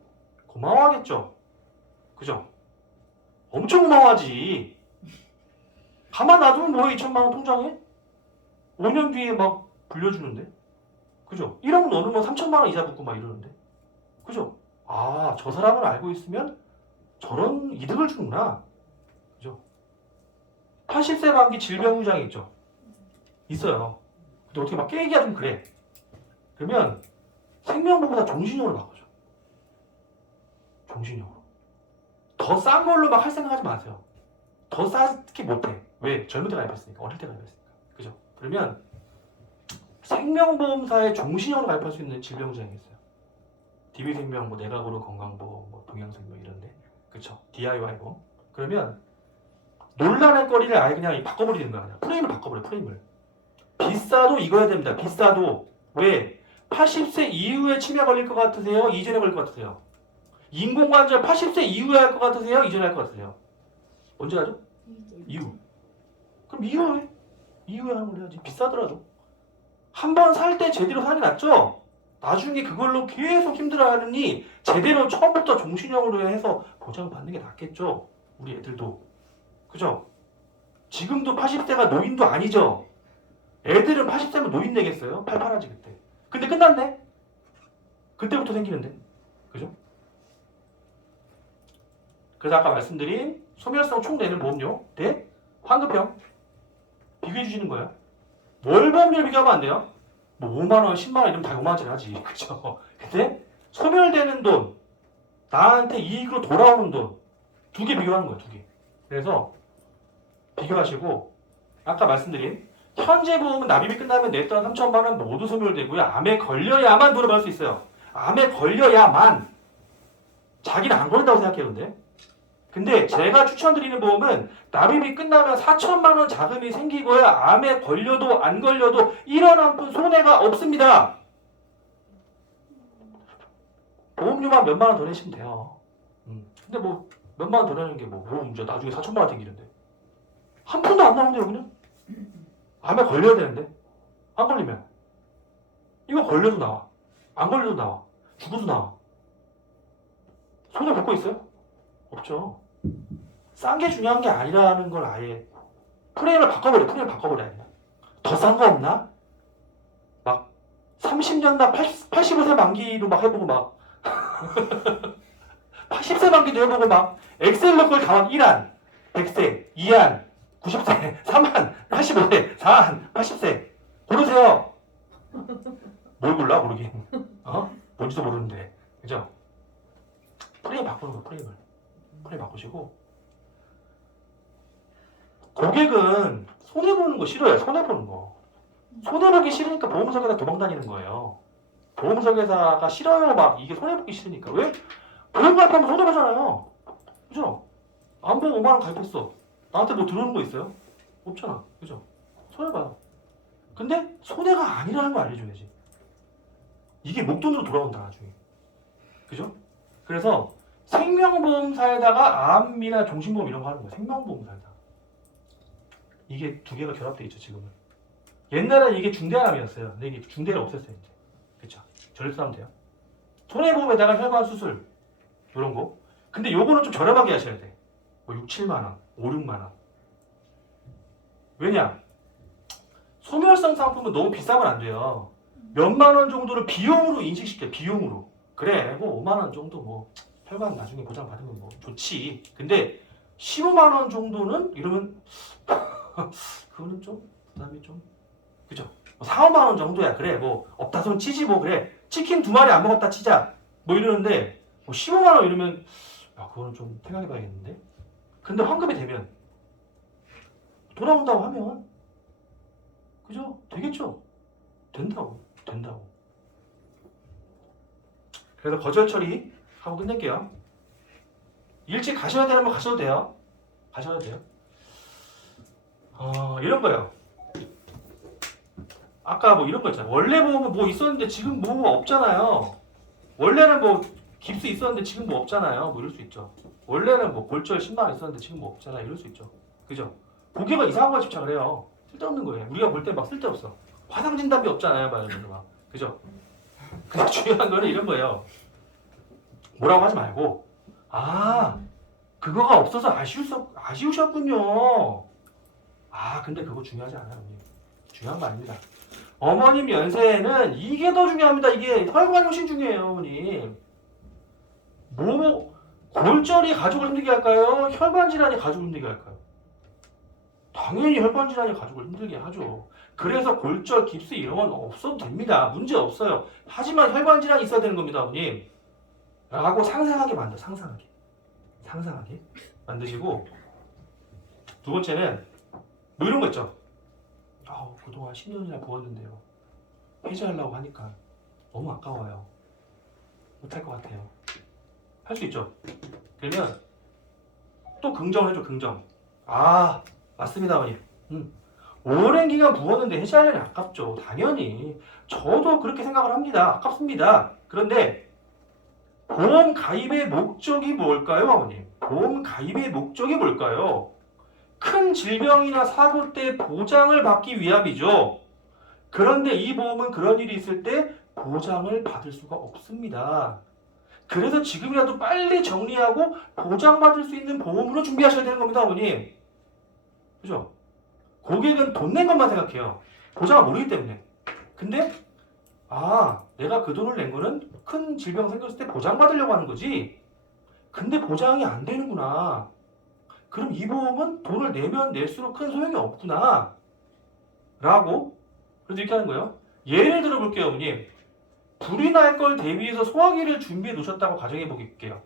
고마워하겠죠. 그죠? 엄청 고마워하지. 가만 놔두면 뭐해 2천만 원 통장에? 5년 뒤에 막 불려주는데. 그죠? 1억 넣으면 3천만 원 이자 붙고 막 이러는데. 그죠? 아, 저 사람을 알고 있으면 저런 이득을 주는구나. 그죠? 80세 만기 질병휴장이 있죠. 있어요. 근데 어떻게 막 깨기가 좀 그래. 그러면 생명보험보다 종신형으로 바꿔줘. 종신형으로. 더 싼 걸로 막 할 생각하지 마세요. 더 싸게 못해. 왜? 젊을 때 가입했으니까. 어릴 때 가입했으니까. 그죠? 그러면 생명보험사에 종신형으로 가입할 수 있는 질병휴장이 있어요. DB생명, 뭐 내각으로 건강보험, 뭐 동양생명 이런데. 그쵸? DIY 보험. 그러면 논란의 거리를 아예 그냥 바꿔버리는 거야. 그냥. 프레임을 바꿔버려. 프레임을. 비싸도 이거야 됩니다. 비싸도. 왜? 80세 이후에 치매 걸릴 것 같으세요? 이전에 걸릴 것 같으세요? 인공관절 80세 이후에 할 것 같으세요? 이전에 할 것 같으세요? 언제 하죠? 이후. 그럼 이후에? 이후에 하는 걸 해야지. 비싸더라도. 한 번 살 때 제대로 사는 게 낫죠? 나중에 그걸로 계속 힘들어하느니 제대로 처음부터 종신형으로 해서 보장을 받는 게 낫겠죠? 우리 애들도. 그죠? 지금도 80세가 노인도 아니죠? 애들은 80세면 노인 되겠어요? 팔팔하지 그때. 근데 끝났네? 그때부터 생기는데. 그죠? 그래서 아까 말씀드린 소멸성 총 내는 보험료 대 환급형 비교해 주시는 거예요. 월 보험료 비교하면 안 돼요. 뭐 5만 원, 10만 원 이러면 다 5만 원짜리 하지. 그죠? 근데 소멸되는 돈, 나한테 이익으로 돌아오는 돈 두 개 비교하는 거예요. 두 개. 그래서 비교하시고 아까 말씀드린 현재 보험은 납입이 끝나면 냈던 3천만 원 모두 소멸되고요. 암에 걸려야만 돌아갈 수 있어요. 암에 걸려야만. 자기는 안 걸린다고 생각해요. 근데 제가 추천드리는 보험은 납입이 끝나면 4천만 원 자금이 생기고야 암에 걸려도 안 걸려도 1원 한 푼 손해가 없습니다. 보험료만 몇만 원 더 내시면 돼요. 근데 뭐 몇만 원 더 내는 게 뭐 문제 나중에 4천만 원 생기는데 한 푼도 안 나오는데 여기는 암에 걸려야 되는데 안 걸리면 이거 걸려도 나와. 안 걸려도 나와. 죽어도 나와. 손해 볼 거 있어요? 없죠. 싼 게 중요한 게 아니라는 걸 아예 프레임을 바꿔버려야 돼. 더 싼 거 없나? 막 30년 나 85세 만기로 막 해보고 막 80세 만기도 해보고 막 엑셀로 그걸 다 1안, 100세, 2안, 90세, 3안, 85세, 4안, 80세 고르세요. 뭘 골라 모르긴. 뭔지도 모르는데. 그죠? 프레임 바꾸는 거 프레임 바꾸시고 고객은 손해보는 거 싫어요. 손해보는 거. 손해보기 싫으니까 보험사에다 도망다니는 거예요. 보험사회사가 싫어요. 막 이게 손해보기 싫으니까. 왜? 보험 가입하면 손해보잖아요. 그죠? 안 보고 5만 원 가입했어. 나한테 뭐 들어오는 거 있어요? 없잖아. 그죠? 손해봐요. 근데 손해가 아니라는 걸 알려줘야지. 이게 목돈으로 돌아온다 나중에. 그죠? 그래서 생명보험사에다가 암이나 종신보험 이런 거 하는 거예요. 생명보험사에다. 이게 두 개가 결합되어 있죠 지금은. 옛날에 이게 중대암이었어요. 근데 이게 중대를 없앴어요 이제. 그쵸? 저렇게 하면 돼요. 손해보험에다가 혈관 수술 이런 거. 근데 요거는 좀 저렴하게 하셔야 돼. 뭐 6, 7만 원, 5, 6만 원. 왜냐? 소멸성 상품은 너무 비싸면 안 돼요. 몇만 원 정도를 비용으로 인식시켜. 비용으로. 그래 뭐 5만 원 정도 뭐 혈관 나중에 보장 받으면 뭐 좋지. 근데 15만 원 정도는 이러면 그거는 좀 부담이 좀 그죠? 4, 5만 원 정도야. 그래 뭐 없다 손 치지 뭐. 그래 치킨 2마리 안 먹었다 치자 뭐 이러는데 뭐 15만 원 이러면 야 그거는 좀 생각해 봐야겠는데. 근데 환급이 되면 돌아온다고 하면 그죠? 되겠죠? 된다고. 그래서 거절 처리 하고 끝낼게요. 일찍 가셔야 되면 가셔도 돼요. 이런 거예요. 아까 뭐 이런 거 있잖아요. 원래 보험은 뭐 있었는데 지금 뭐 없잖아요. 원래는 뭐 깁스 있었는데 지금 뭐 없잖아요. 뭐 이럴 수 있죠. 원래는 뭐 골절 10만 원 있었는데 지금 뭐 없잖아. 이럴 수 있죠. 그죠? 고객가 이상한 거 집착을 해요. 쓸데없는 거예요. 우리가 볼 때 막 쓸데없어. 화상 진단비 없잖아요. 막 이러면서 막. 그죠? 근데 중요한 거는 이런 거예요. 뭐라고 하지 말고 그거가 없어서 아쉬우셨군요. 근데 그거 중요하지 않아요. 중요한 거 아닙니다. 어머님 연세에는 이게 더 중요합니다. 이게 혈관이 훨씬 중요해요. 어머님. 골절이 가족을 힘들게 할까요? 혈관 질환이 가족을 힘들게 할까요? 당연히 혈관 질환이 가족을 힘들게 하죠. 그래서 골절, 깁스 이런 건 없어도 됩니다. 문제 없어요. 하지만 혈관 질환이 있어야 되는 겁니다. 어머님. 라고 상상하게 만드시고 두 번째는 뭐 이런 거 있죠. 그동안 10년이나 부었는데요. 해지하려고 하니까 너무 아까워요. 못할 것 같아요. 할 수 있죠. 그러면 또 긍정을 해줘. 긍정. 맞습니다 어머님. 오랜 기간 부었는데 해지하려니 아깝죠. 당연히 저도 그렇게 생각을 합니다. 아깝습니다. 그런데 보험 가입의 목적이 뭘까요, 어머님? 보험 가입의 목적이 뭘까요? 큰 질병이나 사고 때 보장을 받기 위함이죠. 그런데 이 보험은 그런 일이 있을 때 보장을 받을 수가 없습니다. 그래서 지금이라도 빨리 정리하고 보장받을 수 있는 보험으로 준비하셔야 되는 겁니다, 어머님. 그죠? 고객은 돈 낸 것만 생각해요. 보장을 모르기 때문에. 근데 내가 그 돈을 낸 거는 큰 질병 생겼을 때 보장받으려고 하는 거지. 근데 보장이 안 되는구나. 그럼 이 보험은 돈을 내면 낼수록 큰 소용이 없구나. 라고 그래서 이렇게 하는 거예요. 예를 들어 볼게요, 어머님. 불이 날 걸 대비해서 소화기를 준비해 놓으셨다고 가정해 볼게요.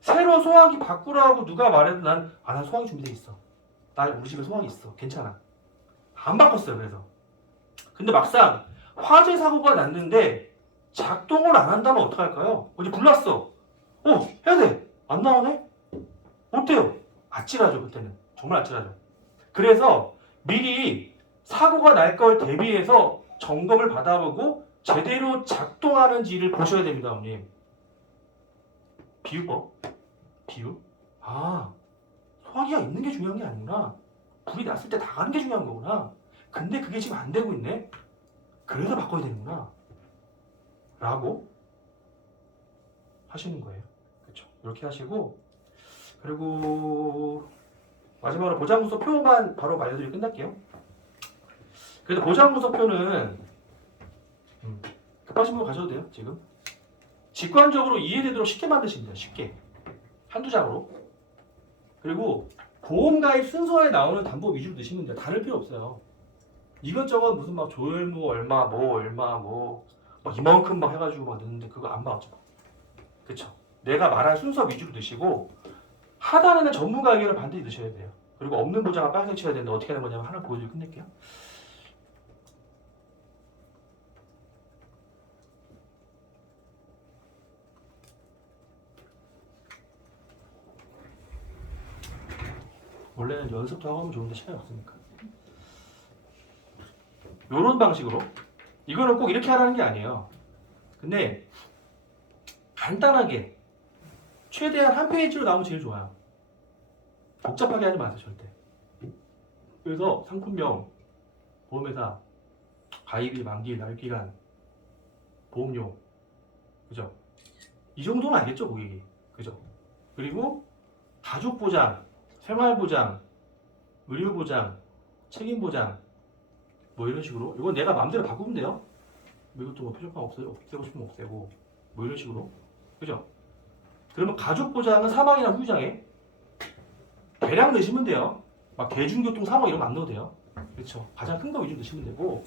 새로 소화기 바꾸라고 누가 말해도 난 소화기 준비돼 있어. 우리 집에 소화기 있어. 괜찮아. 안 바꿨어요. 그래서. 근데 막상 화재 사고가 났는데 작동을 안 한다면 어떡할까요? 어디 불났어. 해야 돼. 안 나오네? 어때요? 아찔하죠. 그때는. 정말 아찔하죠. 그래서 미리 사고가 날 걸 대비해서 점검을 받아보고 제대로 작동하는지를 보셔야 됩니다. 어머님. 비유법. 비유. 소화기가 있는 게 중요한 게 아니구나. 불이 났을 때 다 가는 게 중요한 거구나. 근데 그게 지금 안 되고 있네. 그래서 바꿔야 되는구나. 라고 하시는 거예요. 그렇죠? 이렇게 하시고, 그리고 마지막으로 보장구소표만 바로 알려드리고 끝날게요. 그래도 보장구소표는 급하신 분 가셔도 돼요. 지금 직관적으로 이해되도록 쉽게 만드시면 돼요. 쉽게 한두 장으로. 그리고 보험가입 순서에 나오는 담보 위주로 넣으시면 돼요. 다를 필요 없어요. 이것저것 무슨 막 조혈무 얼마 막 이만큼 막 해가지고 막 넣는데 그거 안 맞죠. 그쵸? 내가 말한 순서 위주로 넣으시고 하단에는 전문가 의견을 반드시 넣으셔야 돼요. 그리고 없는 보장은 빨간색 쳐야 되는데 어떻게 하는 거냐면 하나 보여드리고 끝낼게요. 원래는 연습도 하고 하면 좋은데 시간이 없으니까. 이런 방식으로. 이거는 꼭 이렇게 하라는 게 아니에요. 근데 간단하게 최대한 한 페이지로 나오면 제일 좋아요. 복잡하게 하지 마세요, 절대. 그래서 상품명, 보험회사, 가입일, 만기일, 날기간, 보험료, 그죠? 이 정도는 알겠죠, 고객이, 그죠? 그리고 가족보장, 생활보장, 의료보장, 책임보장, 뭐 이런 식으로. 이건 내가 마음대로 바꾸면 돼요. 이것도 뭐 표적방 없애고 싶으면 없애고, 뭐 이런 식으로, 그죠? 그러면 가족보장은 사망이나 후유장애 대략 넣으시면 돼요. 막 대중교통 사망 이런 거 안 넣어도 돼요. 그렇죠? 가장 큰 거 위주로 넣으시면 되고,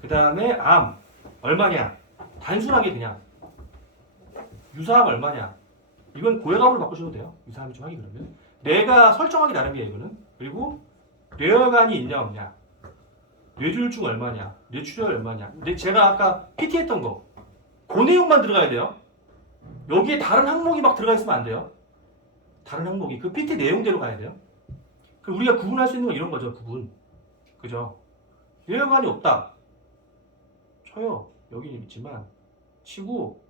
그 다음에 암 얼마냐, 단순하게 그냥 유사암 얼마냐, 이건 고액암으로 바꾸셔도 돼요. 유사암이 좀 하기 그러면 내가 설정하기 나름이에요. 이거는. 그리고 뇌혈관이 있냐 없냐, 뇌졸중 얼마냐, 뇌출혈 얼마냐. 근데 제가 아까 PT 했던 거, 그 내용만 들어가야 돼요. 여기에 다른 항목이 막 들어가 있으면 안 돼요. 다른 항목이 그 PT 내용대로 가야 돼요. 그 우리가 구분할 수 있는 건 이런 거죠. 구분. 그죠? 뇌혈관이 없다 쳐요. 여기는 있지만 치고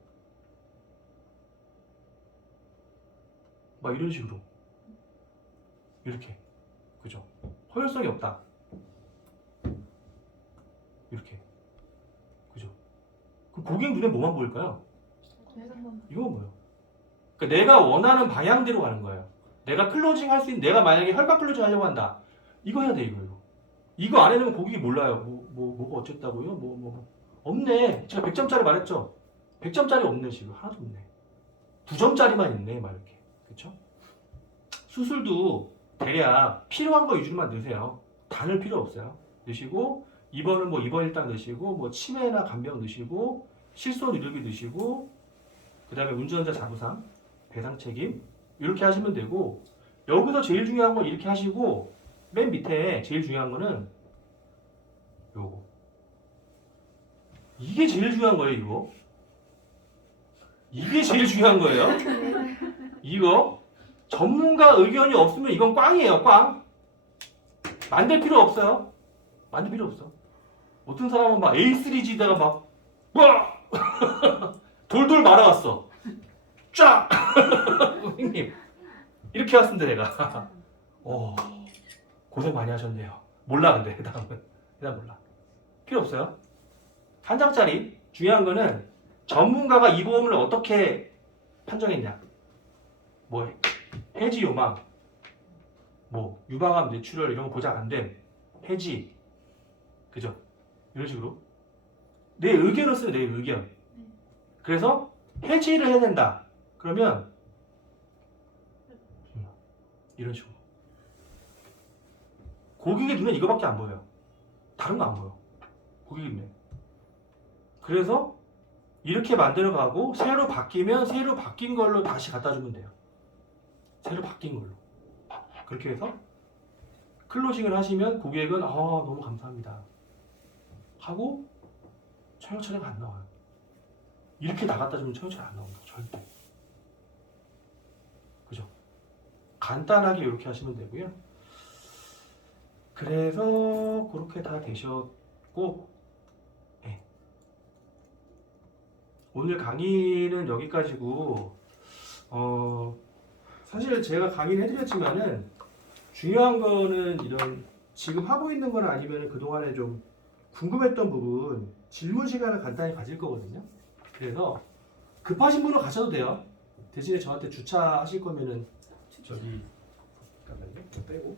막 이런 식으로 이렇게. 그죠? 허혈성이 없다 이렇게. 그죠? 그럼 고객 눈에 뭐만 보일까요? 이건 뭐예요? 그러니까 내가 원하는 방향대로 가는 거예요. 내가 클로징 할 수 있는, 내가 만약에 혈관 클로징 하려고 한다, 이거 해야 돼. 이거 안 해놓으면 고객이 몰라요. 뭐가 어쨌다고요? 없네. 제가 100점짜리 말했죠. 100점짜리 없네. 지금 하나도 없네. 2점짜리만 있네. 막 이렇게. 그쵸? 수술도 대략 필요한 거 위주로만 넣으세요. 다 넣을 필요 없어요. 넣으시고 입원은 뭐 입원 일당 넣으시고, 뭐 치매나 간병 넣으시고, 실손 의료비 넣으시고, 그 다음에 운전자 자부상, 배상 책임 이렇게 하시면 되고, 여기서 제일 중요한 건 이렇게 하시고, 맨 밑에 제일 중요한 거는 요거. 이게 제일 중요한 거예요. 이거. 이게 제일 중요한 거예요. 이거 전문가 의견이 없으면 이건 꽝이에요. 꽝. 만들 필요 없어요. 만들 필요 없어. 어떤 사람은 막 A3G다가 막 와! 돌돌 말아왔어. 쫙! 선생님 이렇게 왔습니다. 내가. 고생 많이 하셨네요. 몰라. 근데 다음은 일단 몰라. 필요 없어요. 한 장짜리. 중요한 거는 전문가가 이 보험을 어떻게 판정했냐, 뭐 해지 요망, 뭐 유방암, 뇌출혈 이런 거 보장 안 됨, 해지, 그죠? 이런 식으로 내 의견을 쓰요. 내 의견. 그래서 해지를 해야 된다. 그러면 이런 식으로. 고객의 눈에 이거밖에 안 보여요. 다른 거 안 보여. 고객의 눈에. 그래서 이렇게 만들어가고, 새로 바뀌면 새로 바뀐 걸로 다시 갖다 주면 돼요. 새로 바뀐 걸로. 그렇게 해서 클로징을 하시면 고객은 너무 감사합니다 하고 청약처리가 안 나와요. 이렇게 나갔다 주면 청약처리 안 나온다. 절대. 그죠? 간단하게 이렇게 하시면 되고요. 그래서 그렇게 다 되셨고, 네. 오늘 강의는 여기까지고, 사실 제가 강의를 해드렸지만은 중요한 거는 이런 지금 하고 있는 거나 아니면 그동안에 좀 궁금했던 부분, 질문 시간을 간단히 가질 거거든요. 그래서 급하신 분은 가셔도 돼요. 대신에 저한테 주차하실 거면은 저기 잠깐만요. 이거 빼고